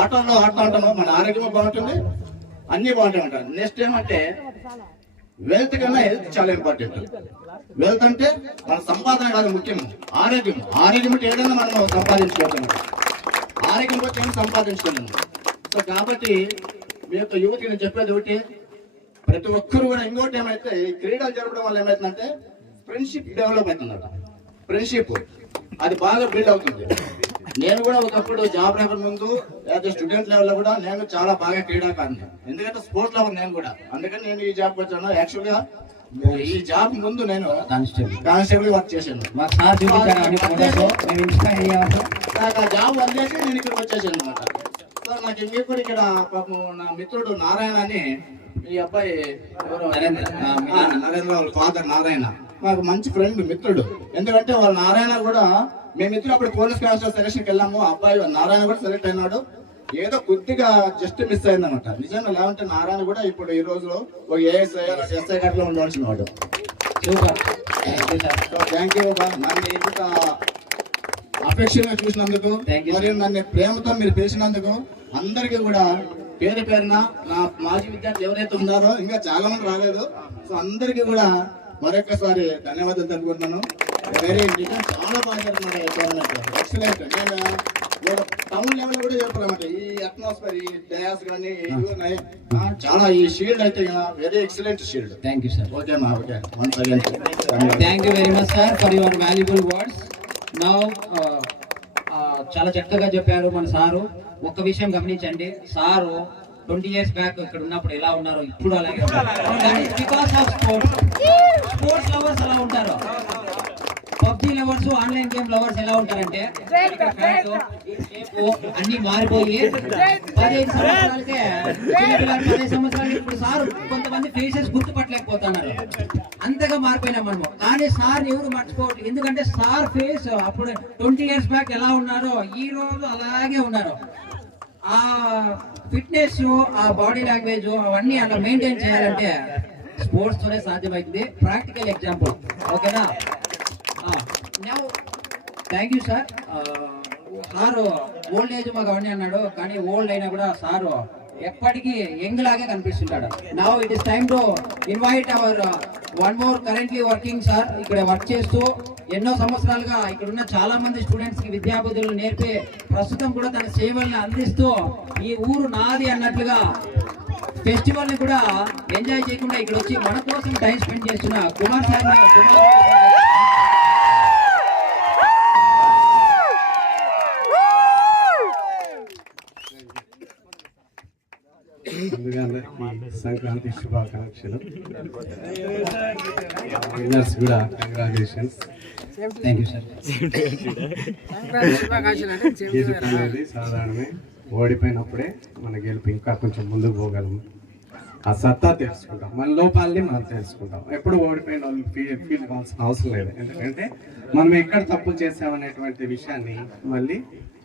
ఆటల్లో ఆడుతూ ఉంటామో మన ఆరోగ్యం బాగుంటుంది, అన్ని బాగుంటాయి ఉంటాయి. నెక్స్ట్ ఏమంటే వెల్త్ కన్నా హెల్త్ చాలా ఇంపార్టెంట్. వెల్త్ అంటే మన సంపాదన కాదు, ముఖ్యం ఆరోగ్యం. ఆరోగ్యం అంటే ఏదైనా మనం సంపాదించుకోవచ్చు. ఆరోగ్యం వచ్చి ఏమైనా సంపాదించుకోలేము. సో కాబట్టి మీ యొక్క యువతి నేను చెప్పేది ఒకటి, ప్రతి ఒక్కరు కూడా ఇంకోటి ఏమైతే ఈ క్రీడలు జరపడం వల్ల ఏమైతుందంటే ఫ్రెండ్షిప్ డెవలప్ అవుతుందట. ఫ్రెండ్షిప్ అది బాగా బిల్డ్ అవుతుంది. నేను కూడా ఒకప్పుడు జాబ్ రాక ముందు యాజ్ స్టూడెంట్ లెవెల్ లో కూడా నేను చాలా బాగా క్రీడాకారుని. ఎందుకంటే స్పోర్ట్స్ లవర్ నేను కూడా. అందుకని నేను ఈ జాబ్కి వచ్చాను. యాక్చువల్ గా ఈ జాబ్ ముందు నేను కానిస్టేబుల్ వర్క్ చేశాను. నాకు ఆ జాబ్ వదిలేసి నేను ఇక్కడికి వచ్చేసాను అనమాట. సో నాకు ఇంకెప్పుడు ఇక్కడ పాపం నా మిత్రుడు నారాయణ అని, ఈ అబ్బాయి నరేంద్ర వాళ్ళ ఫాదర్ నారాయణ నాకు మంచి ఫ్రెండ్ మిత్రుడు. ఎందుకంటే వాళ్ళ నారాయణ కూడా మేమిద్దరు అప్పుడు పోలీస్ కానిస్టేబుల్ సెలక్షన్కి వెళ్ళాము. అబ్బాయి నారాయణ కూడా సెలెక్ట్ అయినాడు. ఏదో కొద్దిగా జస్ట్ మిస్ అయిందన్నమాట. నిజంగా లేదంటే నారాయణ కూడా ఇప్పుడు ఈ రోజు ఒక ఎస్ఐ గట్లో ఉండవలసిన వాడు. Thank you. నన్ను ఇంత అఫెక్షన్ గా చూసినందుకు మరియు నన్ను ప్రేమతో మీరు పిలిచినందుకు అందరికీ కూడా పేరు పేరున నా మాజీ విద్యార్థులు ఎవరైతే ఉన్నారో ఇంకా చాలా మంది రాలేదు. సో అందరికీ కూడా మరొకసారి ధన్యవాదాలు తెలుపుకుంటున్నాను. వెరీ చాలా బాగా జరుగుతున్నాయి. ఎక్సలెంట్. నేను టౌన్ లెవెల్ కూడా చెప్పాలన్నమాట. ఈ అట్మాస్ఫియర్, ఈ డయాస్ కానీ చాలా ఈ షీల్డ్ అయితే very excellent shield. Thank you sir. Okay మా okay once again thank you very much sir for your valuable words. Now చాలా చక్కగా చెప్పారు మన సారు. ఒక్క విషయం గమనించండి, సారు 20 years బ్యాక్ ఇక్కడ ఉన్నప్పుడు ఎలా ఉన్నారో ఇప్పుడు అలాగే బికాస్ ఆఫ్ స్పోర్ట్స్ లవర్స్ ఎలా ఉంటారు, PUBG lovers, online game lovers ఎలా ఉంటారంటే అన్ని మారిపోయి 15 సంవత్సరాలకే 15 సంవత్సరాలు ఇప్పుడు సార్ కొంతమంది ఫేసెస్ గుర్తుపట్టలేకపోతున్నారు. అంతగా మారిపోయినా మనము. కానీ సార్ ఎవరు మర్చిపోవట్లేదు. ఎందుకంటే సార్ ఫేస్ అప్పుడు 20 years బ్యాక్ ఎలా ఉన్నారో ఈ రోజు అలాగే ఉన్నారు. ఆ ఫిట్నెస్, ఆ బాడీ లాంగ్వేజ్ అవన్నీ అలా మెయింటైన్ చేయాలంటే స్పోర్ట్స్ తోనే సాధ్యమైంది. Practical example. ఓకేనా? Thank you sir. Sir old age మాకు అవన్నీ అన్నాడు, కానీ ఓల్డ్ అయినా కూడా సారు ఎప్పటికీ యంగ్ లాగే కనిపిస్తుంటాడు. Now it is time to invite our one more currently working sir. ఇక్కడ వర్క్ చేస్తూ ఎన్నో సంవత్సరాలుగా ఇక్కడ ఉన్న చాలా మంది స్టూడెంట్స్ కి విద్యాబుద్ధులు నేర్పే, ప్రస్తుతం కూడా తన సేవల్ని అందిస్తూ ఈ ఊరు నాది అన్నట్లుగా ఫెస్టివల్ ని కూడా ఎంజాయ్ చేయకుండా ఇక్కడ వచ్చి మన కోసం టైం స్పెండ్ చేస్తున్న కుమార్ సార్ ముందుగా అందరికీ సంక్రాంతి శుభాకాంక్షలు. విన్నర్స్ కూడా కంగ్రాచులేషన్స్. Thank you sir. గెలుపు అనేది సాధారణమే, ఓడిపోయినప్పుడే మన గెలుపు ఇంకా కొంచెం ముందుకు పోగలము. ఆ సత్తా తెలుసుకుంటాం, మన లోపాలని మనం తెలుసుకుంటాం. ఎప్పుడు ఓడిపోయిన వాళ్ళు ఫీల్ కావాల్సిన అవసరం లేదు, ఎందుకంటే మనం ఎక్కడ తప్పు చేసామనేటువంటి విషయాన్ని మళ్ళీ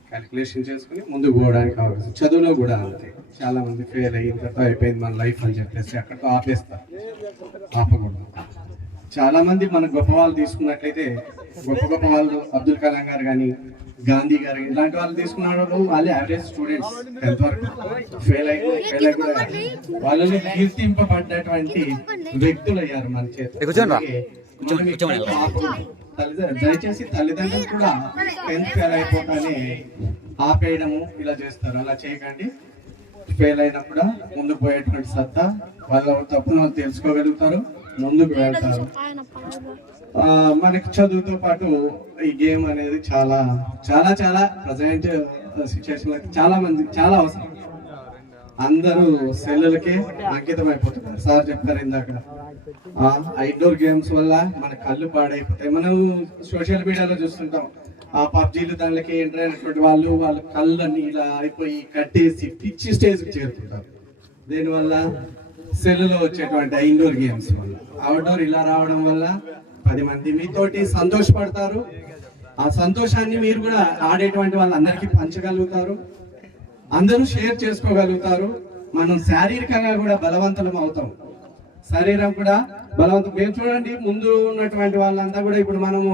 క్యాలిక్యులేషన్ చేసుకుని ముందుకు పోవడానికి అవకాశం. చదువులో కూడా అంతే, చాలా మంది ఫెయిల్ అయ్యి ఇంతతో అయిపోయింది మన లైఫ్ అని చెప్పేసి అక్కడితో ఆపేస్తారు. ఆపకూడదు. చాలా మంది మన గొప్ప వాళ్ళు తీసుకున్నట్లయితే, గొప్ప వాళ్ళు అబ్దుల్ కలాం గారు కానీ గాంధీ గారు ఇలాంటి వాళ్ళు తీసుకున్న వాళ్ళు యావరేజ్ స్టూడెంట్స్, 10th వరకు ఫెయిల్ అయ్యి కూడా వాళ్ళని కీర్తింపబడ్డటువంటి వ్యక్తులు అయ్యారు మన చేతిలో. దయచేసి తల్లిదండ్రులు కూడా 10th ఫెయిల్ అయిపోతానే ఆపేయడము ఇలా చేస్తారు. అలా చేయకండి. ఫెయిల్ అయినా కూడా ముందుకు పోయేటువంటి సత్తా, వాళ్ళ తప్పును వాళ్ళు తెలుసుకోగలుగుతారు, ముందుకు వెళ్తారు. మనకి చదువుతో పాటు ఈ గేమ్ అనేది చాలా చాలా చాలా ప్రజెంట్ సిచ్యువేషన్ చాలా మంది చాలా అవసరం. అందరూ సెల్లులకే అంకితం అయిపోతున్నారు. సార్ చెప్పారు ఇందాక, అవుట్డోర్ గేమ్స్ వల్ల మన కళ్ళు పాడైపోతాయి. మనం సోషల్ మీడియాలో చూస్తుంటాం, ఆ పబ్జీలు దానికి ఎంటర్ అయినటువంటి వాళ్ళ కళ్ళని ఇలా అయిపోయి కట్టేసి పిచ్చి స్టేజ్కి చేరుకుంటారు. దీనివల్ల సెల్లులో వచ్చేటువంటి ఇండోర్ గేమ్స్ వల్ల. అవుట్డోర్ ఇలా రావడం వల్ల 10 మంది మీతోటి సంతోషపడతారు. ఆ సంతోషాన్ని మీరు కూడా ఆడేటువంటి వాళ్ళందరికీ పంచగలుగుతారు, అందరూ షేర్ చేసుకోగలుగుతారు. మనం శారీరకంగా కూడా బలవంతులం అవుతాం. శరీరం కూడా బలవంతం. మేము చూడండి, ముందు ఉన్నటువంటి వాళ్ళంతా కూడా ఇప్పుడు మనము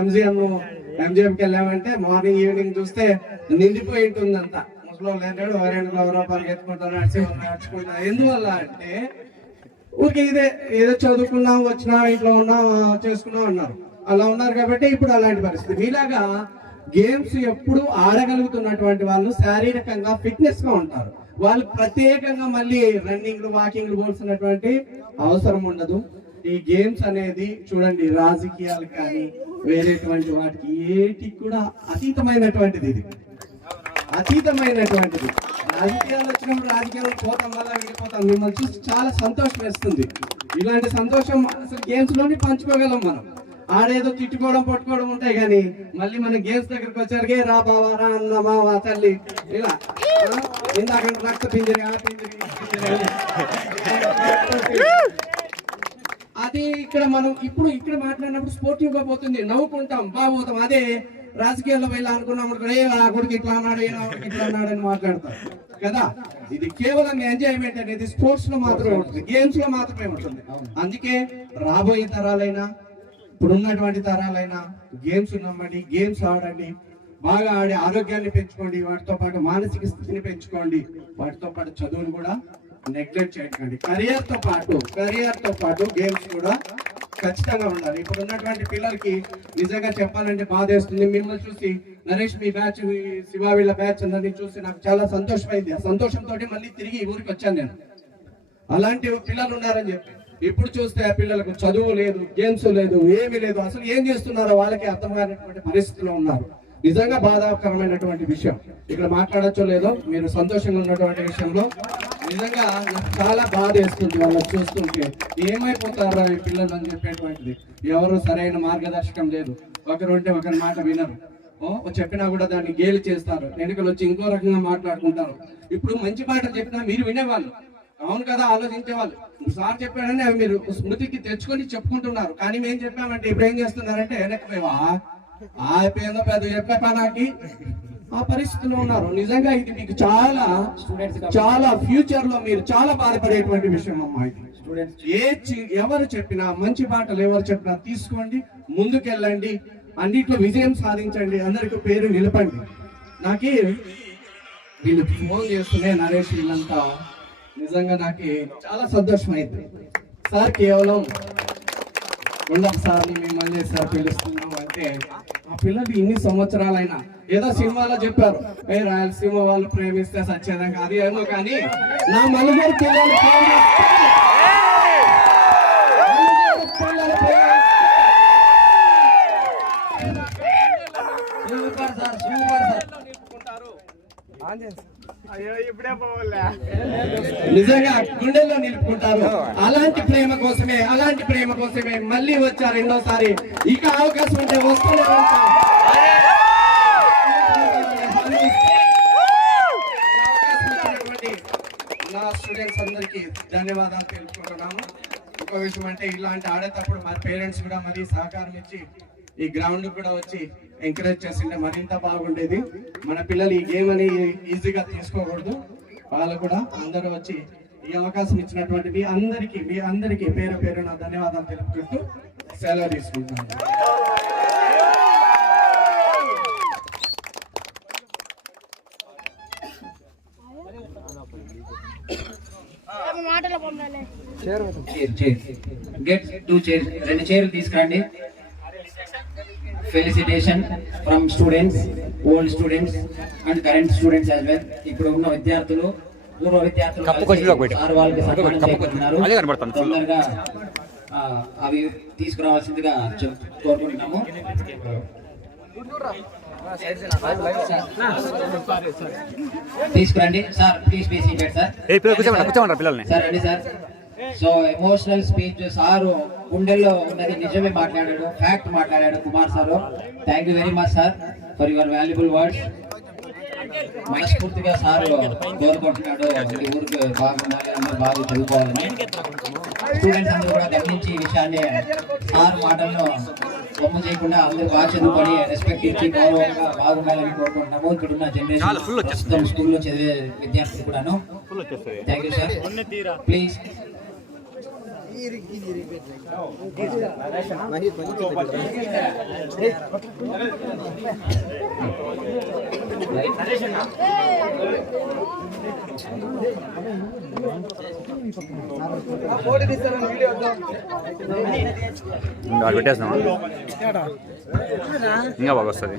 ఎంజిఎంకి వెళ్ళామంటే మార్నింగ్ ఈవినింగ్ చూస్తే నిండిపోయి ఉంటుంది అంతా. ముసలోళ్ళు ఏంటాడు, ఎవరో పరిగెత్తుకుంటారు, నడుచుకుంటారు. ఎందువల్ల అంటే ఊరికి ఏదో చదువుకున్నాం, వచ్చినా, ఇంట్లో ఉన్నాం, చేసుకున్నాం అన్నారు. అలా ఉన్నారు కాబట్టి ఇప్పుడు అలాంటి పరిస్థితి. మీలాగా గేమ్స్ ఎప్పుడు ఆడగలుగుతున్నటువంటి వాళ్ళు శారీరకంగా ఫిట్నెస్ గా ఉంటారు. వాళ్ళు ప్రత్యేకంగా మళ్ళీ రన్నింగ్ వాకింగ్ పోల్సినటువంటి అవసరం ఉండదు. ఈ గేమ్స్ అనేది చూడండి, రాజకీయాలు కానీ వేరేటువంటి వాటికి ఏటికి కూడా అతీతమైనటువంటిది. ఇది అతీతమైనటువంటిది. రాజకీయాలు వచ్చినప్పుడు రాజకీయాలు పోతాం, వల్ల వెళ్ళిపోతాం. మిమ్మల్ని చూసి చాలా సంతోషం వేస్తుంది. ఇలాంటి సంతోషం అసలు గేమ్స్ లోని పంచుకోగలం మనం. ఆడేదో తిట్టుకోవడం పట్టుకోవడం ఉంటాయి, కానీ మళ్ళీ మన గేమ్స్ దగ్గరకు వచ్చారికే రా బావా, రా అన్నమా, తల్లి, ఇలా ఇందాక రక్త పింజరి, ఆ పింజరి, అది ఇక్కడ మనం ఇప్పుడు ఇక్కడ మాట్లాడినప్పుడు స్పోర్టివ్ గా పోతుంది, నవ్వుకుంటాం, బాగుపోతాం. అదే రాజకీయాల్లో వెళ్ళి అనుకున్నాం ఆ కొడుకు ఇట్లా అన్నాడు, ఇట్లా అన్నాడు అని మాట్లాడతాం కదా. ఇది కేవలం ఎంజాయ్మెంట్ అనేది స్పోర్ట్స్ లో మాత్రమే ఉంటుంది, గేమ్స్ లో మాత్రమే ఉంటుంది. అందుకే రాబోయే తరాలైనా ఇప్పుడున్నటువంటి తరాలైనా గేమ్స్ నమ్మండి, గేమ్స్ ఆడండి, బాగా ఆడి ఆరోగ్యాన్ని పెంచుకోండి. వాటితో పాటు మానసిక స్థితిని పెంచుకోండి. వాటితో పాటు చదువును కూడా నెగ్లెక్ట్ చేయకండి. కెరియర్ తో పాటు గేమ్స్ కూడా ఖచ్చితంగా ఉండాలి. ఇప్పుడు ఉన్నటువంటి పిల్లలకి నిజంగా చెప్పాలంటే బాధేస్తుంది. మిమ్మల్ని చూసి, నరేష్ మీ బ్యాచ్, శివ వీళ్ళ బ్యాచ్ అందరినీ చూసి నాకు చాలా సంతోషమైంది. ఆ సంతోషంతో మళ్ళీ తిరిగి ఊరికి వచ్చాను నేను. అలాంటి పిల్లలు ఉన్నారని చెప్పి ఇప్పుడు చూస్తే ఆ పిల్లలకు చదువు లేదు, గేమ్స్ లేదు, ఏమీ లేదు. అసలు ఏం చేస్తున్నారో వాళ్ళకి అర్థం కానటువంటి పరిస్థితిలో ఉన్నారు. నిజంగా బాధాకరమైనటువంటి విషయం. ఇక్కడ మాట్లాడచ్చో లేదో, మీరు సంతోషంగా ఉన్నటువంటి విషయంలో నిజంగా నాకు చాలా బాధ వేస్తుంది వాళ్ళని చూస్తుంటే. ఏమైపోతారా ఈ పిల్లలు అని చెప్పేటువంటిది. ఎవరు సరైన మార్గదర్శకం లేదు. ఒకరుంటే ఒకరి మాట వినరు, చెప్పినా కూడా దాన్ని గేలి చేస్తారు. ఎన్నికలు వచ్చి ఇంకో రకంగా మాట్లాడుకుంటారు. ఇప్పుడు మంచి మాటలు చెప్పినా మీరు వినేవాళ్ళు, అవును కదా, ఆలోచించేవాళ్ళు. సార్ చెప్పాడని అవి మీరు స్మృతికి తెచ్చుకొని చెప్పుకుంటున్నారు. కానీ మేము చెప్పామంటే ఇప్పుడు ఏం చేస్తున్నారంటే వెనక్కిపోయావా, అయిపోయిందో పెద్ద చెప్పా నాకి, ఆ పరిస్థితిలో ఉన్నారు. నిజంగా ఇది మీకు చాలా ఫ్యూచర్ లో మీరు చాలా బాధపడేటువంటి విషయం అమ్మా. ఇది స్టూడెంట్స్ ఎవరు చెప్పినా, మంచి మాటలు ఎవరు చెప్పినా తీసుకోండి, ముందుకెళ్ళండి, అన్నిట్లో విజయం సాధించండి, అందరికీ పేరు నిలపండి. వీళ్ళు ఫోన్ చేస్తూనే నరేష్ వీళ్ళంతా నిజంగా నాకు చాలా సంతోషమైంది. సార్ కేవలం ఉండదు సార్ని మిమ్మల్ని సార్ పిలుస్తున్నాం అంటే ఆ పిల్లలు ఇన్ని సంవత్సరాలైనా ఏదో సినిమాలో చెప్పారు ఏ రాయలసీమ వాళ్ళు ప్రేమిస్తే సచ్చేదాకా అది ఏమో కానీ నా మలుగురు పిల్లలు సూపర్ సార్, సూపర్ సార్. నిజంగా గుండెల్లో నిలుపుకుంటారు. అలాంటి ప్రేమ కోసమే మళ్ళీ వచ్చారు రెండోసారి. ఇక అవకాశం ఉంటే వస్తూనే ఉంటాం. నా స్టూడెంట్స్ అందరికీ ధన్యవాదాలు తెలుపుకుంటున్నాము. ఇంకో విషయం అంటే ఇలాంటి ఆడేటప్పుడు మా పేరెంట్స్ కూడా మరీ సహకారం ఇచ్చి ఈ గ్రౌండ్ కూడా వచ్చి ఎంకరేజ్ చేస్తుంటే మరింత బాగుండేది. మన పిల్లలు ఈ గేమ్ అని ఈజీగా తీసుకోకూడదు. వాళ్ళు కూడా అందరూ వచ్చి ఈ అవకాశం ఇచ్చినటువంటి మీ అందరికీ పేరు పేరు నా ధన్యవాదాలు తెలుపుకుంటూ సెలవు తీసుకుంటున్నాను. రెండు చైర్లు తీసుకురండి. Felicitation from students, old students and current students as well. ఇప్పుడు ఉన్న విద్యార్థులు, పూర్వ విద్యార్థులు సార్ వాళ్ళకి సన్మానం చేయబోతున్నారు. తొందరగా అవి తీసుకురావాల్సిందిగా కోరుకుంటున్నాము. తీసుకురండి sir, please be seated sir. Sir రండి sir. So emotional speech sir గుండెల్లో ఉన్నది నిజమే మాట్లాడాడు, ఫ్యాక్ట్ మాట్లాడాడు Kumar sir. Thank you very much sir for your valuable words. మనస్ఫూర్తిగా సారు కోరుకుంటున్నాడు ఈ ఊరికి బాగుండాలి, అందరూ బాగా చదువుకోవాలని. స్టూడెంట్స్ అందరూ కూడా గమనించి ఈ విషయాన్ని సార్ మాటల్లో బొమ్మ చేయకుండా అందరూ బాగా చదువుకొని రెస్పెక్ట్ ఇచ్చి గౌరవంగా బాగుండాలని కోరుకుంటున్నాము. ఇక్కడున్న జనరేషన్ ప్రస్తుతం స్కూల్లో చదివే విద్యార్థులు కూడాను. Thank you sir. ప్లీజ్ పెట్టేస్తాం ఇంకా బాగా వస్తుంది.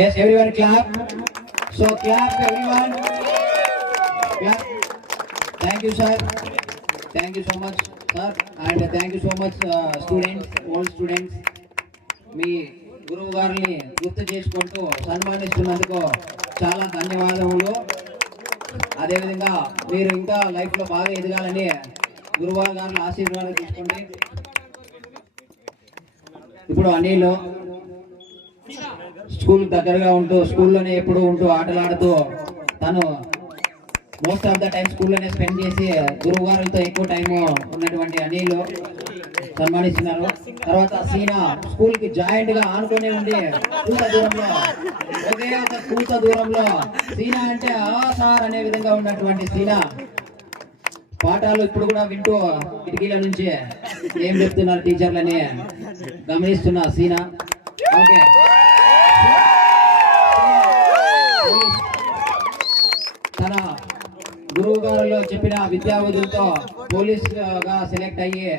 Yes, everyone clap. So clap everyone. Clap. Thank you sir. Thank you so much sir, and thank you so much students, old students. మీ గురువు గారిని గుర్తు చేసుకుంటూ సన్మానిస్తున్నందుకు చాలా ధన్యవాదములు. అదేవిధంగా మీరు ఇంకా లైఫ్లో బాగా ఎదగాలని గురువు గారిని ఆశీర్వాదం తీసుకోండి. ఇప్పుడు అనిల్ స్కూల్ దగ్గరగా ఉంటూ స్కూల్లోనే ఎప్పుడు ఉంటూ ఆటలాడుతూ తను మోస్ట్ ఆఫ్ ద టైం స్కూల్లోనే స్పెండ్ చేసి గురువు గారులతో ఎక్కువ టైం ఉన్నటువంటి అనిల్ సన్మానిస్తున్నారు. తర్వాత సీనా స్కూల్ కి జాయింట్ గా ఆనుకునే ఉంది, కూత దూరంలో, ఒకే ఒక కూత దూరంలో. సీనా అంటే ఆ సార్ అనే విధంగా ఉన్నటువంటి సీనా పాఠాలు ఇప్పుడు కూడా వింటూ కిటికీల నుంచి ఏం చెప్తున్నారు టీచర్లని గమనిస్తున్న సీనా. ఓకే, తన గురువు గారులో చెప్పిన విద్యాబుద్ధులతో పోలీస్ గా సెలెక్ట్ అయ్యి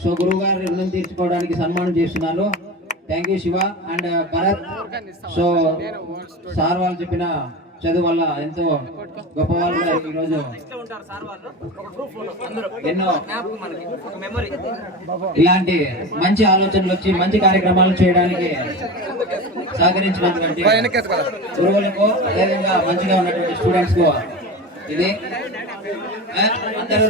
సో గురువు గారు రుణం తీర్చుకోవడానికి సన్మానం చేస్తున్నారు. Thank you Shiva and Bharat. So sir వాళ్ళు చెప్పిన చదువు వల్ల ఎంతో గొప్ప వాళ్ళుగా ఈరోజు ఎన్నో ఇలాంటి మంచి ఆలోచనలు వచ్చి మంచి కార్యక్రమాలు చేయడానికి సహకరించినటువంటి గురువులకు, అదేవిధంగా మంచిగా ఉన్నటువంటి స్టూడెంట్స్ కు ఇది అందరూ